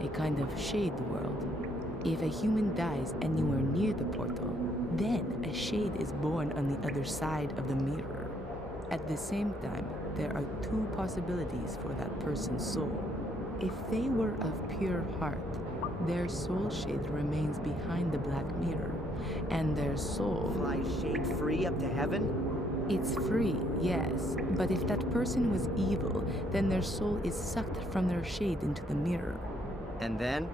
a kind of shade world. If a human dies anywhere near the portal, then a shade is born on the other side of the mirror. At the same time, there are two possibilities for that person's soul. If they were of pure heart, their soul shade remains behind the Black Mirror, and their soul... Fly shade free up to heaven? It's free, yes, but if that person was evil, then their soul is sucked from their shade into the mirror. And then?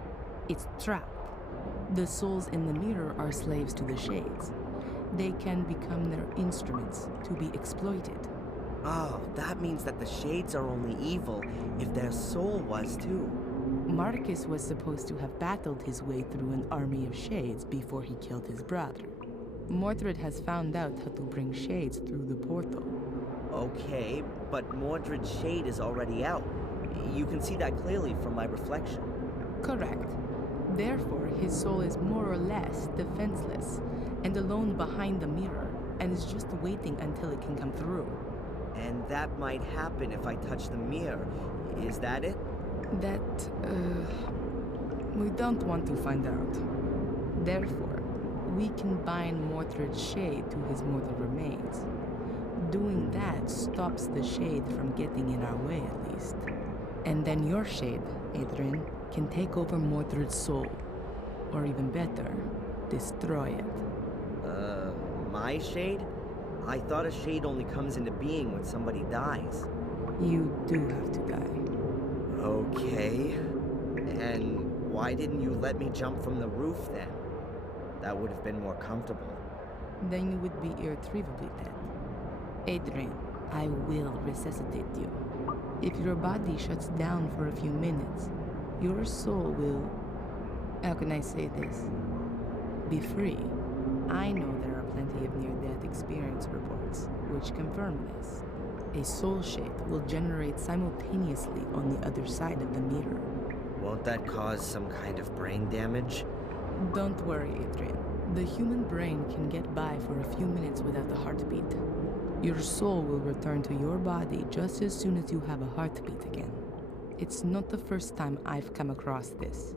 It's trapped. The souls in the mirror are slaves to the shades. They can become their instruments to be exploited. Oh, that means that the shades are only evil if their soul was too. Marcus was supposed to have battled his way through an army of shades before he killed his brother. Mordred has found out how to bring shades through the portal. Okay, but Mordred's shade is already out. You can see that clearly from my reflection. Correct. Therefore, his soul is more or less defenseless and alone behind the mirror, and is just waiting until it can come through. And that might happen if I touch the mirror. Is that it? That, we don't want to find out. Therefore, we can bind Mordred's shade to his mortal remains. Doing that stops the shade from getting in our way, at least. And then your shade, Adrian, can take over Mordred's soul. Or even better, destroy it. My shade? I thought a shade only comes into being when somebody dies. You do have to die. Okay. And why didn't you let me jump from the roof then? That would have been more comfortable. Then you would be irretrievably dead. Adrian, I will resuscitate you. If your body shuts down for a few minutes, your soul will... How can I say this? Be free. I know there are plenty of near-death experience reports which confirm this. A soul shade will generate simultaneously on the other side of the mirror. Won't that cause some kind of brain damage? Don't worry, Adrian. The human brain can get by for a few minutes without a heartbeat. Your soul will return to your body just as soon as you have a heartbeat again. It's not the first time I've come across this.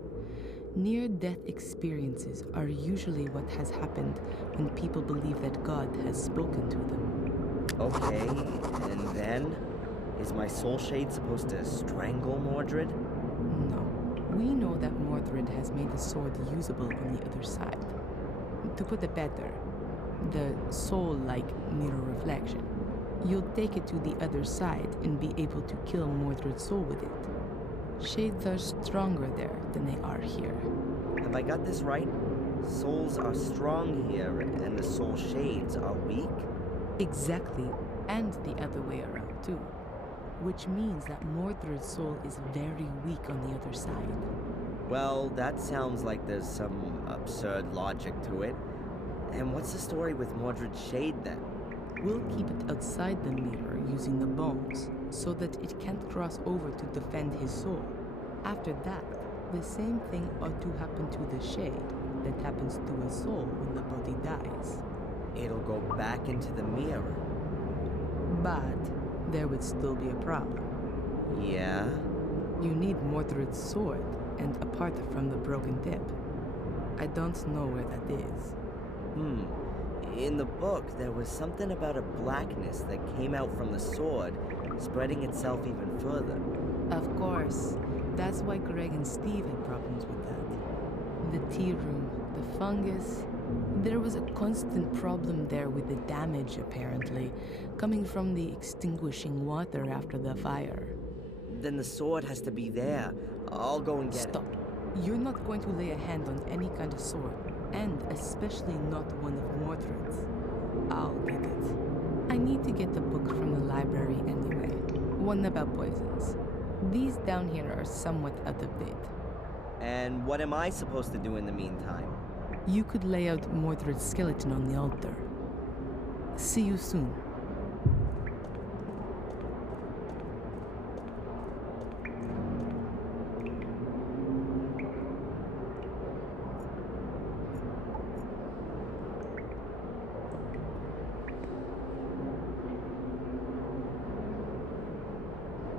Near-death experiences are usually what has happened when people believe that God has spoken to them. Okay, and then? Is my soul shade supposed to strangle Mordred? No. We know that Mordred has made the sword usable on the other side. To put it better, the soul-like mirror reflection. You'll take it to the other side and be able to kill Mordred's soul with it. Shades are stronger there than they are here. Have I got this right? Souls are strong here, and the soul shades are weak? Exactly, and the other way around too. Which means that Mordred's soul is very weak on the other side. Well, that sounds like there's some absurd logic to it. And what's the story with Mordred's shade then? We'll keep it outside the mirror using the bones, so that it can't cross over to defend his soul. After that, the same thing ought to happen to the shade that happens to a soul when the body dies. It'll go back into the mirror. But there would still be a problem. Yeah? You need Mordred's sword, and apart from the broken tip. I don't know where that is. In the book, there was something about a blackness that came out from the sword, spreading itself even further. Of course. That's why Greg and Steve had problems with that. The tea room, the fungus. There was a constant problem there with the damage, apparently, coming from the extinguishing water after the fire. Then the sword has to be there. I'll go and get Stop. You're not going to lay a hand on any kind of sword, and especially not one of Mordred's. I'll get it. I need to get the book from the library anyway. One about poisons. These down here are somewhat out of date. And what am I supposed to do in the meantime? You could lay out Mordred's skeleton on the altar. See you soon.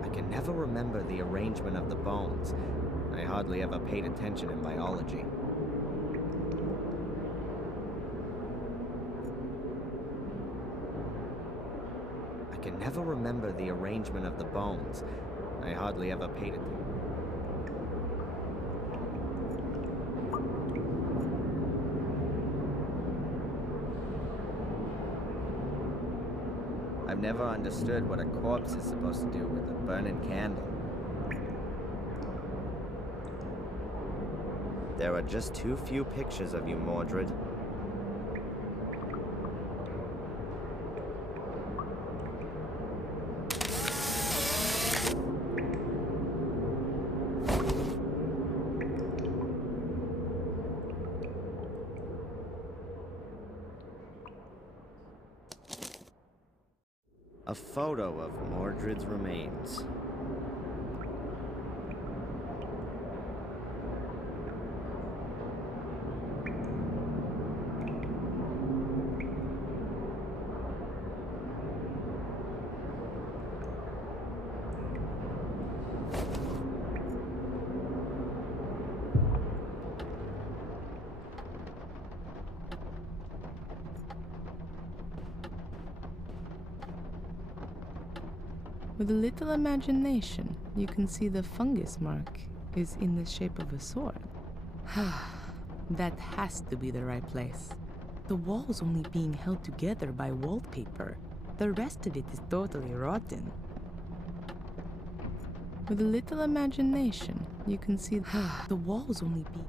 I can never remember the arrangement of the bones. I hardly ever paid attention in biology. I can never remember the arrangement of the bones. I hardly ever paid attention. I've never understood what a corpse is supposed to do with a burning candle. There are just too few pictures of you, Mordred. A photo of Mordred's remains. With a little imagination, you can see the fungus mark is in the shape of a sword. That has to be the right place. The wall's only being held together by wallpaper. The rest of it is totally rotten. With a little imagination, you can see the wall's only being...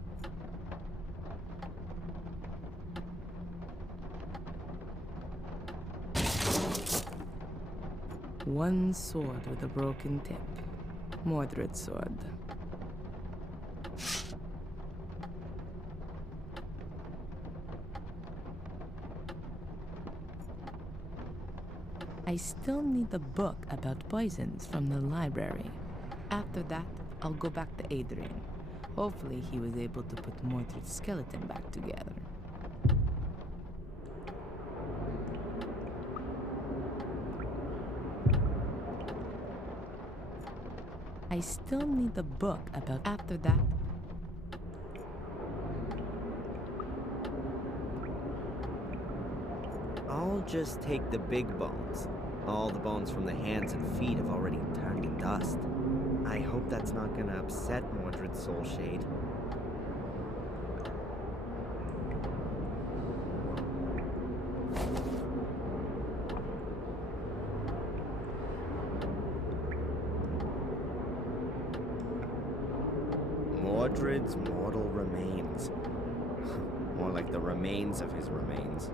One sword with a broken tip. Mordred's sword. I still need the book about poisons from the library. After that, I'll go back to Adrian. Hopefully he was able to put Mordred's skeleton back together. I still need the book about after that. I'll just take the big bones. All the bones from the hands and feet have already turned to dust. I hope that's not gonna upset Mordred's soul shade. Mordred's mortal remains. More like the remains of his remains.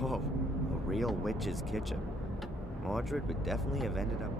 Whoa, a real witch's kitchen. Mordred would definitely have ended up...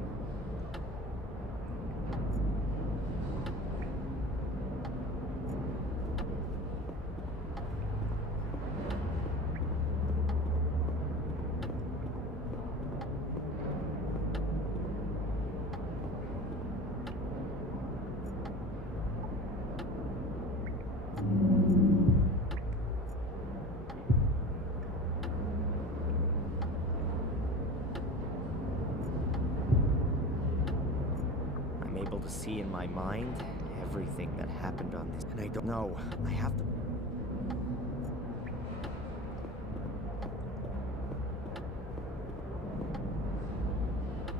able to see in my mind everything that happened on this, and I don't know. I have to...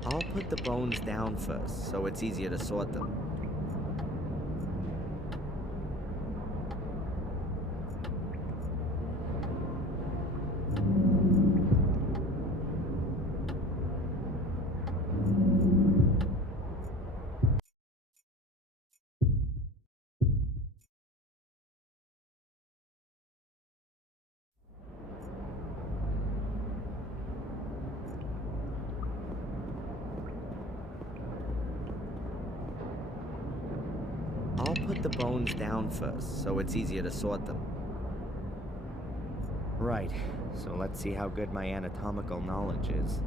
I'll put the bones down first, so it's easier to sort them. break the bones down first, so it's easier to sort them. Right, so let's see how good my anatomical knowledge is.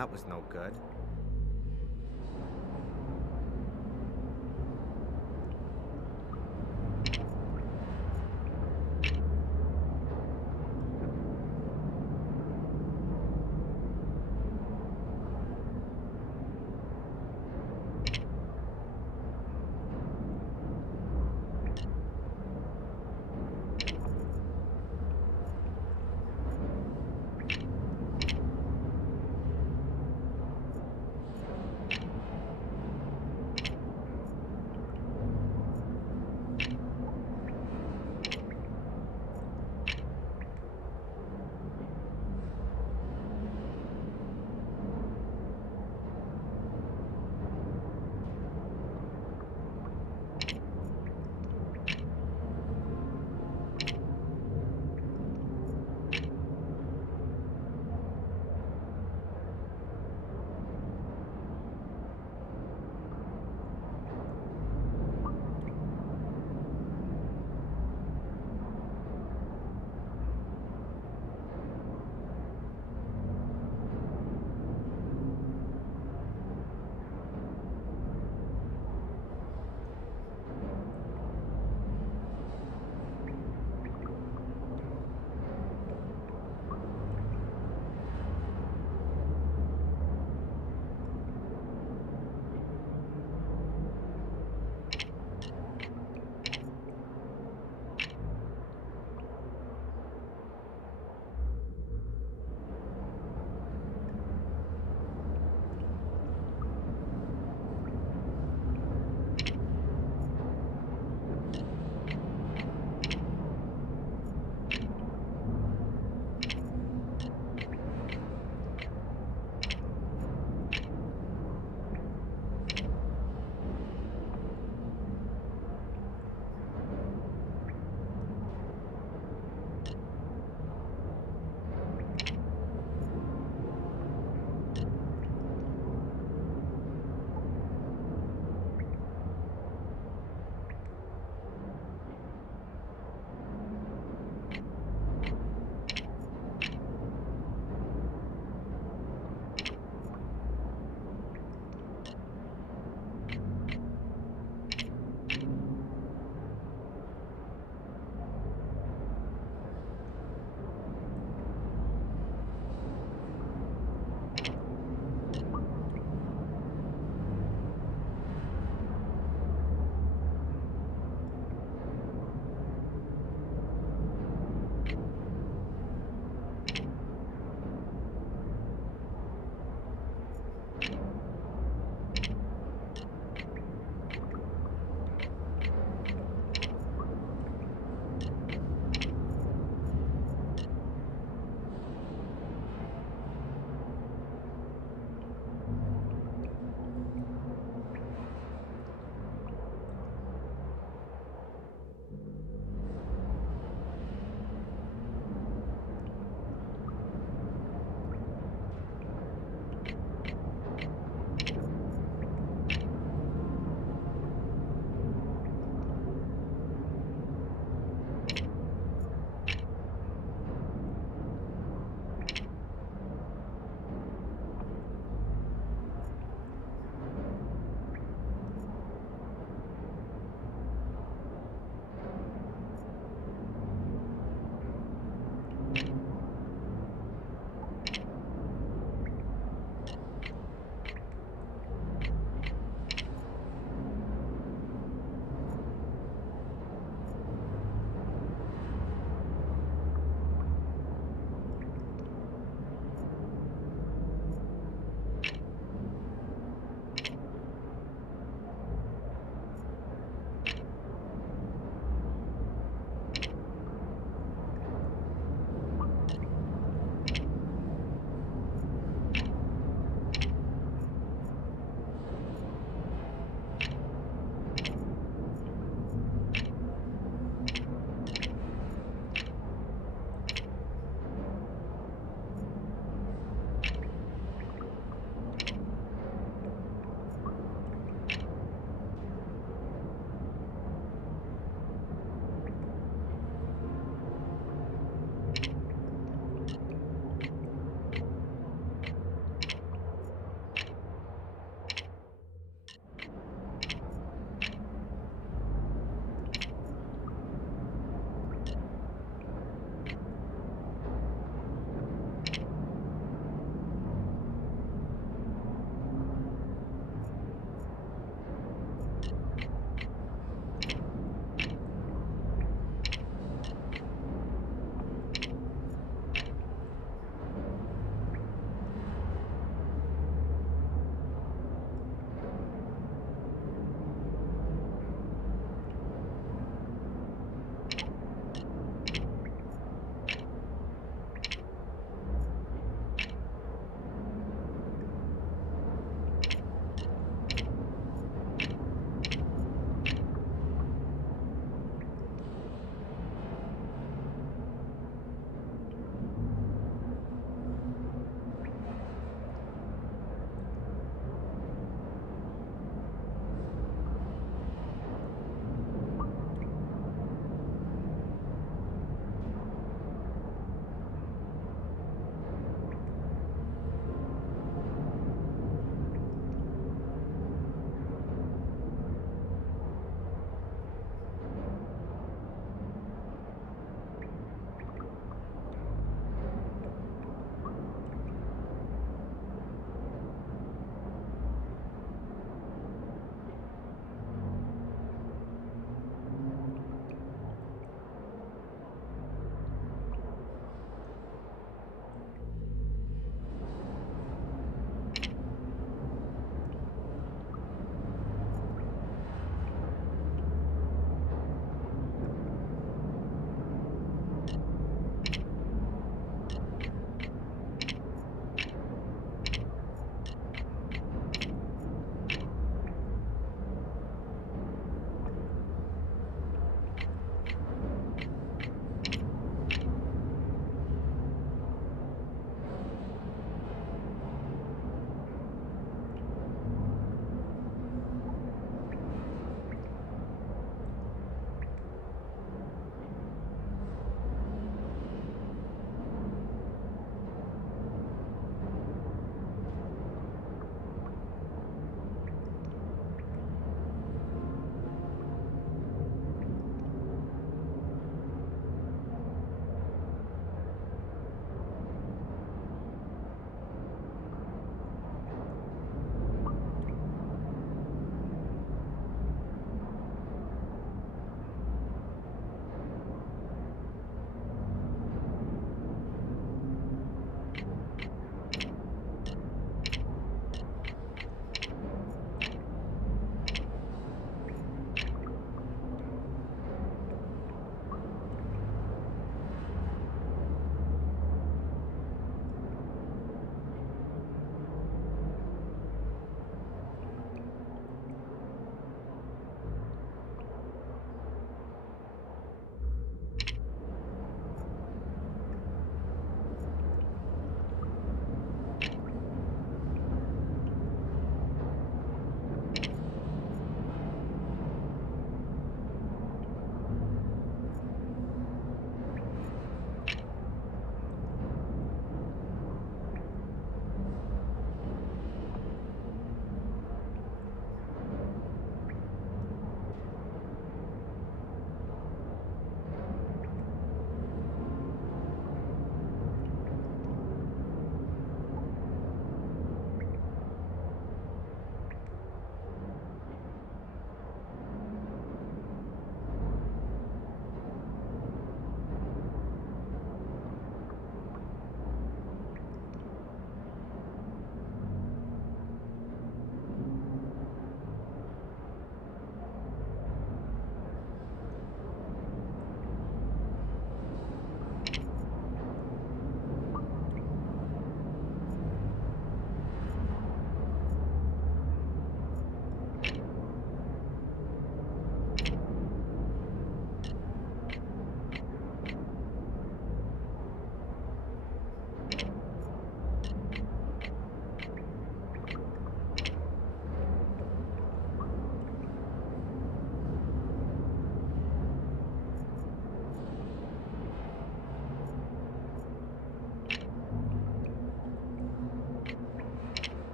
that was no good.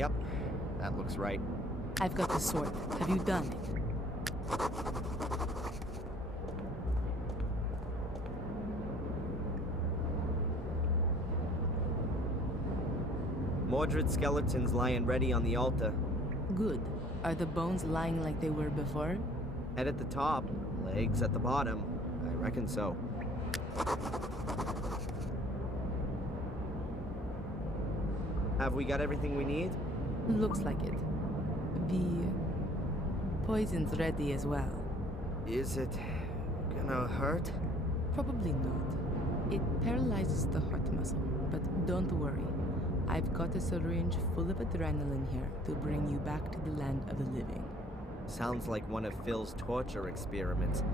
Yep, that looks right. I've got the sword. Have you done it? Mordred skeletons lying ready on the altar. Good. Are the bones lying like they were before? Head at the top, legs at the bottom. I reckon so. Have we got everything we need? Looks like it. The poison's ready as well. Is it gonna hurt? Probably not. It paralyzes the heart muscle, but don't worry. I've got a syringe full of adrenaline here to bring you back to the land of the living. Sounds like one of Phil's torture experiments,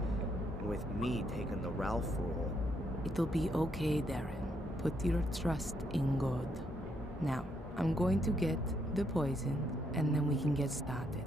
with me taking the Ralph role. It'll be okay, Darren. Put your trust in God. Now, I'm going to get the poison, and then we can get started.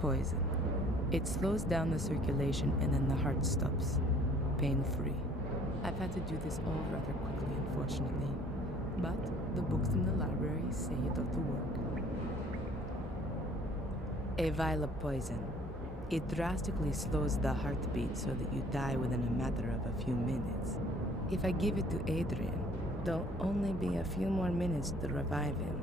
Poison. It slows down the circulation and then the heart stops. Pain-free. I've had to do this all rather quickly, unfortunately. But the books in the library say it ought to work. A vial of poison. It drastically slows the heartbeat so that you die within a matter of a few minutes. If I give it to Adrian, there'll only be a few more minutes to revive him.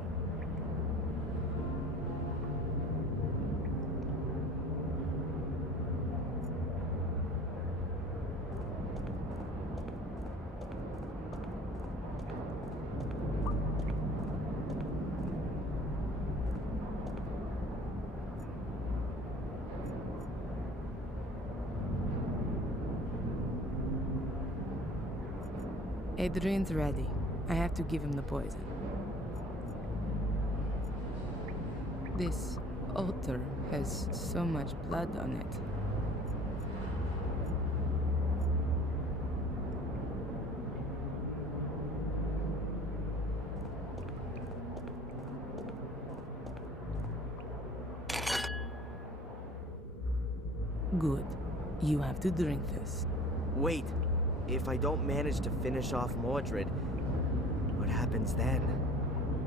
Adrian's ready. I have to give him the poison. This altar has so much blood on it. Good. You have to drink this. Wait, if I don't manage to finish off Mordred, what happens then?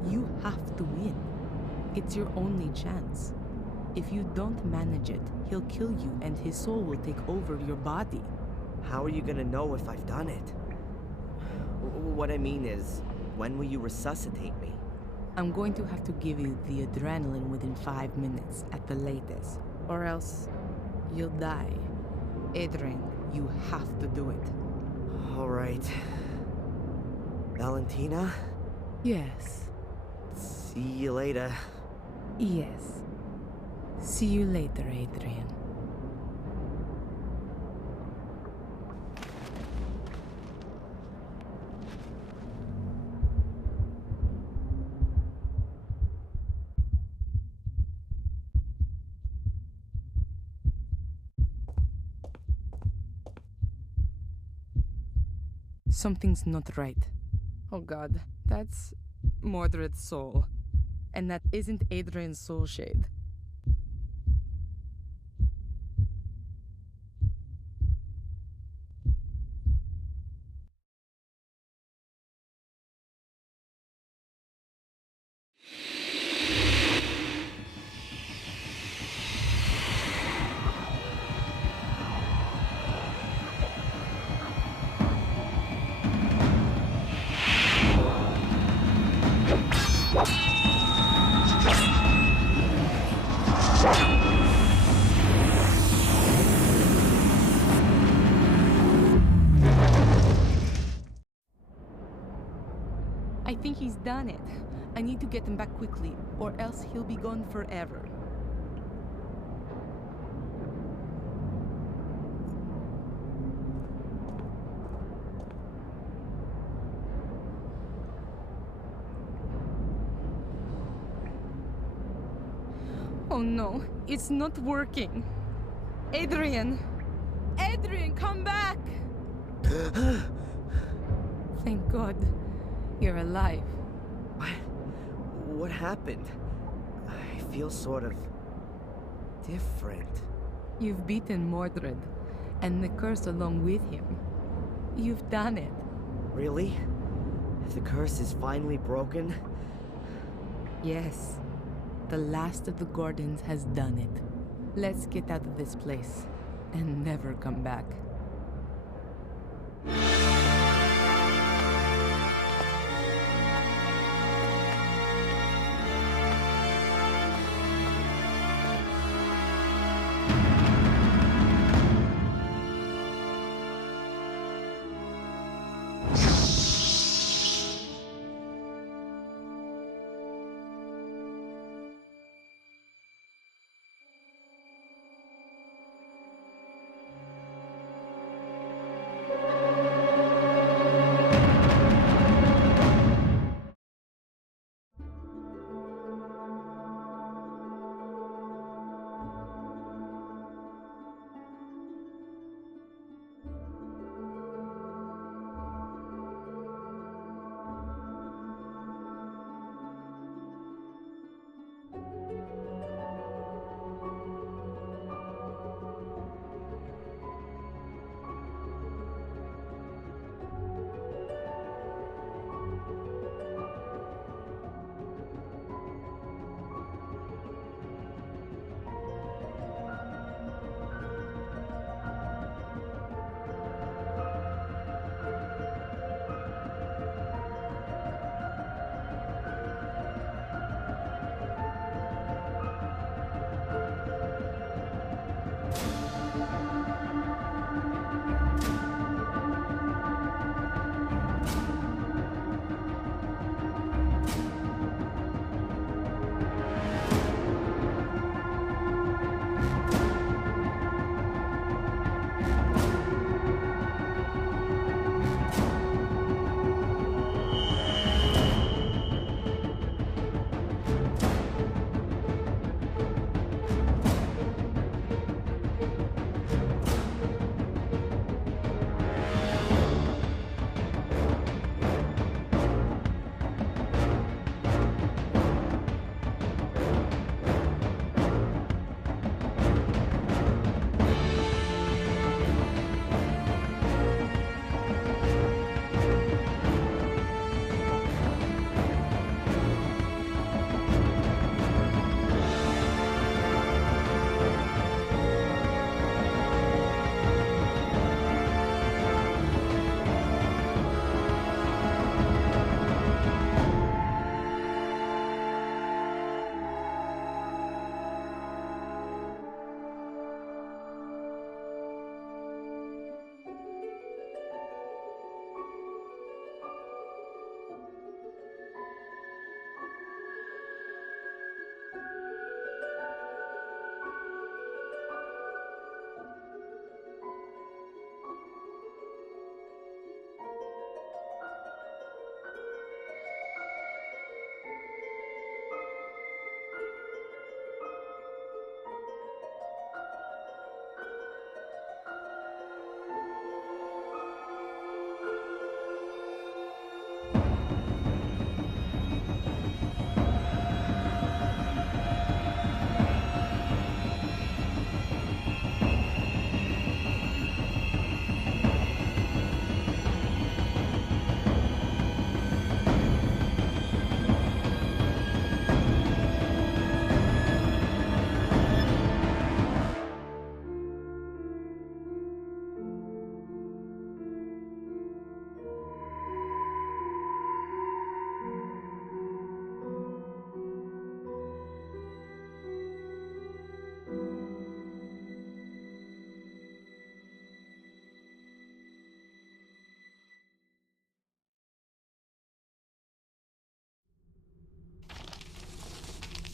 You have to win. It's your only chance. If you don't manage it, he'll kill you and his soul will take over your body. How are you gonna know if I've done it? What I mean is, when will you resuscitate me? I'm going to have to give you the adrenaline within 5 minutes at the latest, or else you'll die. Adrian, you have to do it. All right. Valentina? Yes. See you later. Yes. See you later, Adrian. Something's not right. Oh god, that's Mordred's soul. And that isn't Adrian's soul shade. I think he's done it. I need to get him back quickly, or else he'll be gone forever. Oh no, it's not working. Adrian! Adrian, come back! Thank God. You're alive. What happened? I feel sort of different. You've beaten Mordred, and the curse along with him. You've done it. Really? The curse is finally broken? Yes. The last of the Gordons has done it. Let's get out of this place and never come back.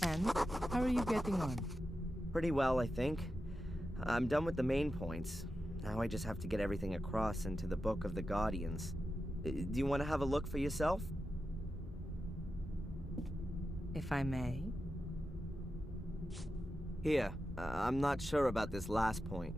And how are you getting on? Pretty well, I think. I'm done with the main points. Now I just have to get everything across into the Book of the Guardians. Do you want to have a look for yourself? If I may. Here, I'm not sure about this last point.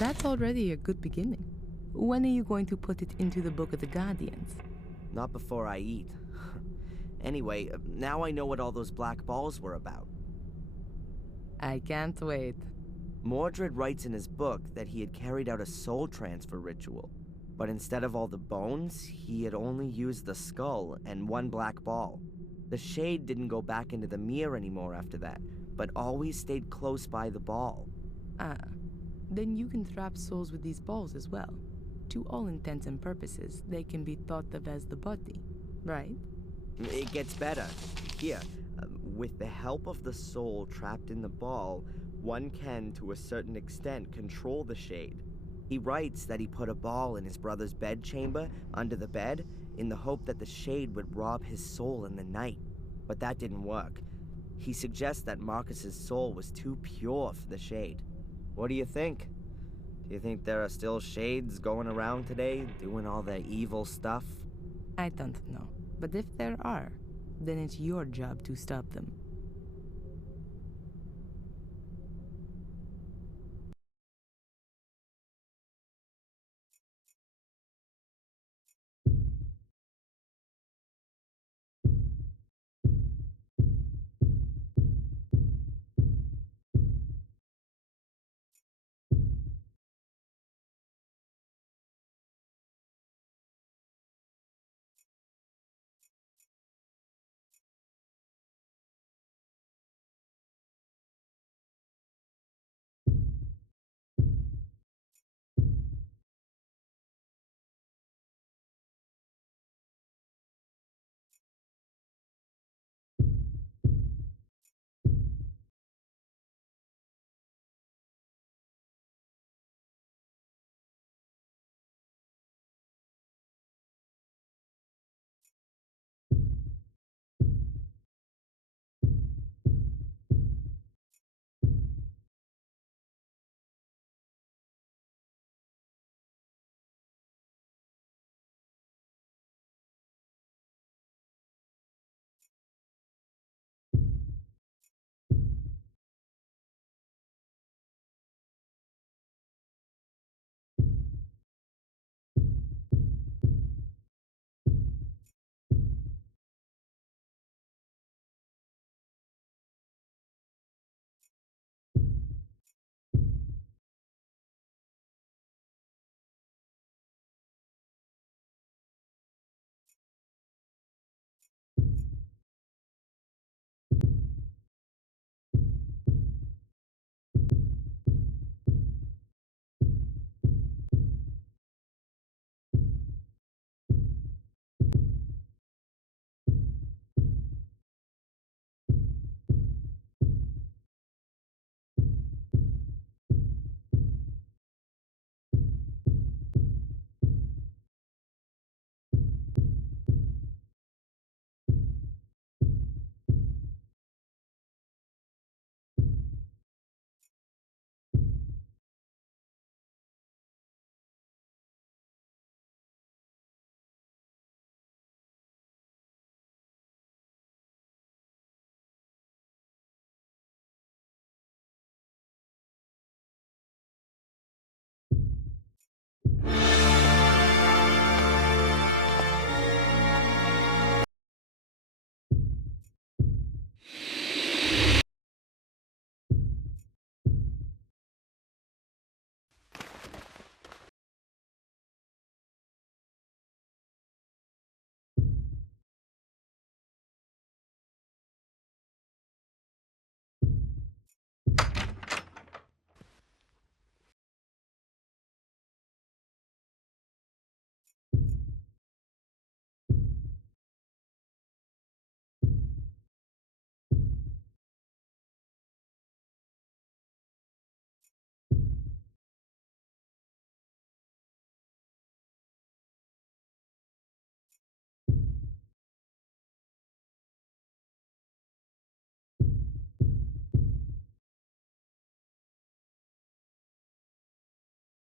That's already a good beginning. When are you going to put it into the Book of the Guardians? Not before I eat. Anyway, now I know what all those black balls were about. I can't wait. Mordred writes in his book that he had carried out a soul transfer ritual, but instead of all the bones, he had only used the skull and one black ball. The shade didn't go back into the mirror anymore after that, but always stayed close by the ball. Ah, then you can trap souls with these balls as well. To all intents and purposes, they can be thought of as the body, right? It gets better. Here, with the help of the soul trapped in the ball, one can, to a certain extent, control the shade. He writes that he put a ball in his brother's bedchamber under the bed in the hope that the shade would rob his soul in the night. But that didn't work. He suggests that Marcus's soul was too pure for the shade. What do you think? Do you think there are still shades going around today, doing all their evil stuff? I don't know. But if there are, then it's your job to stop them.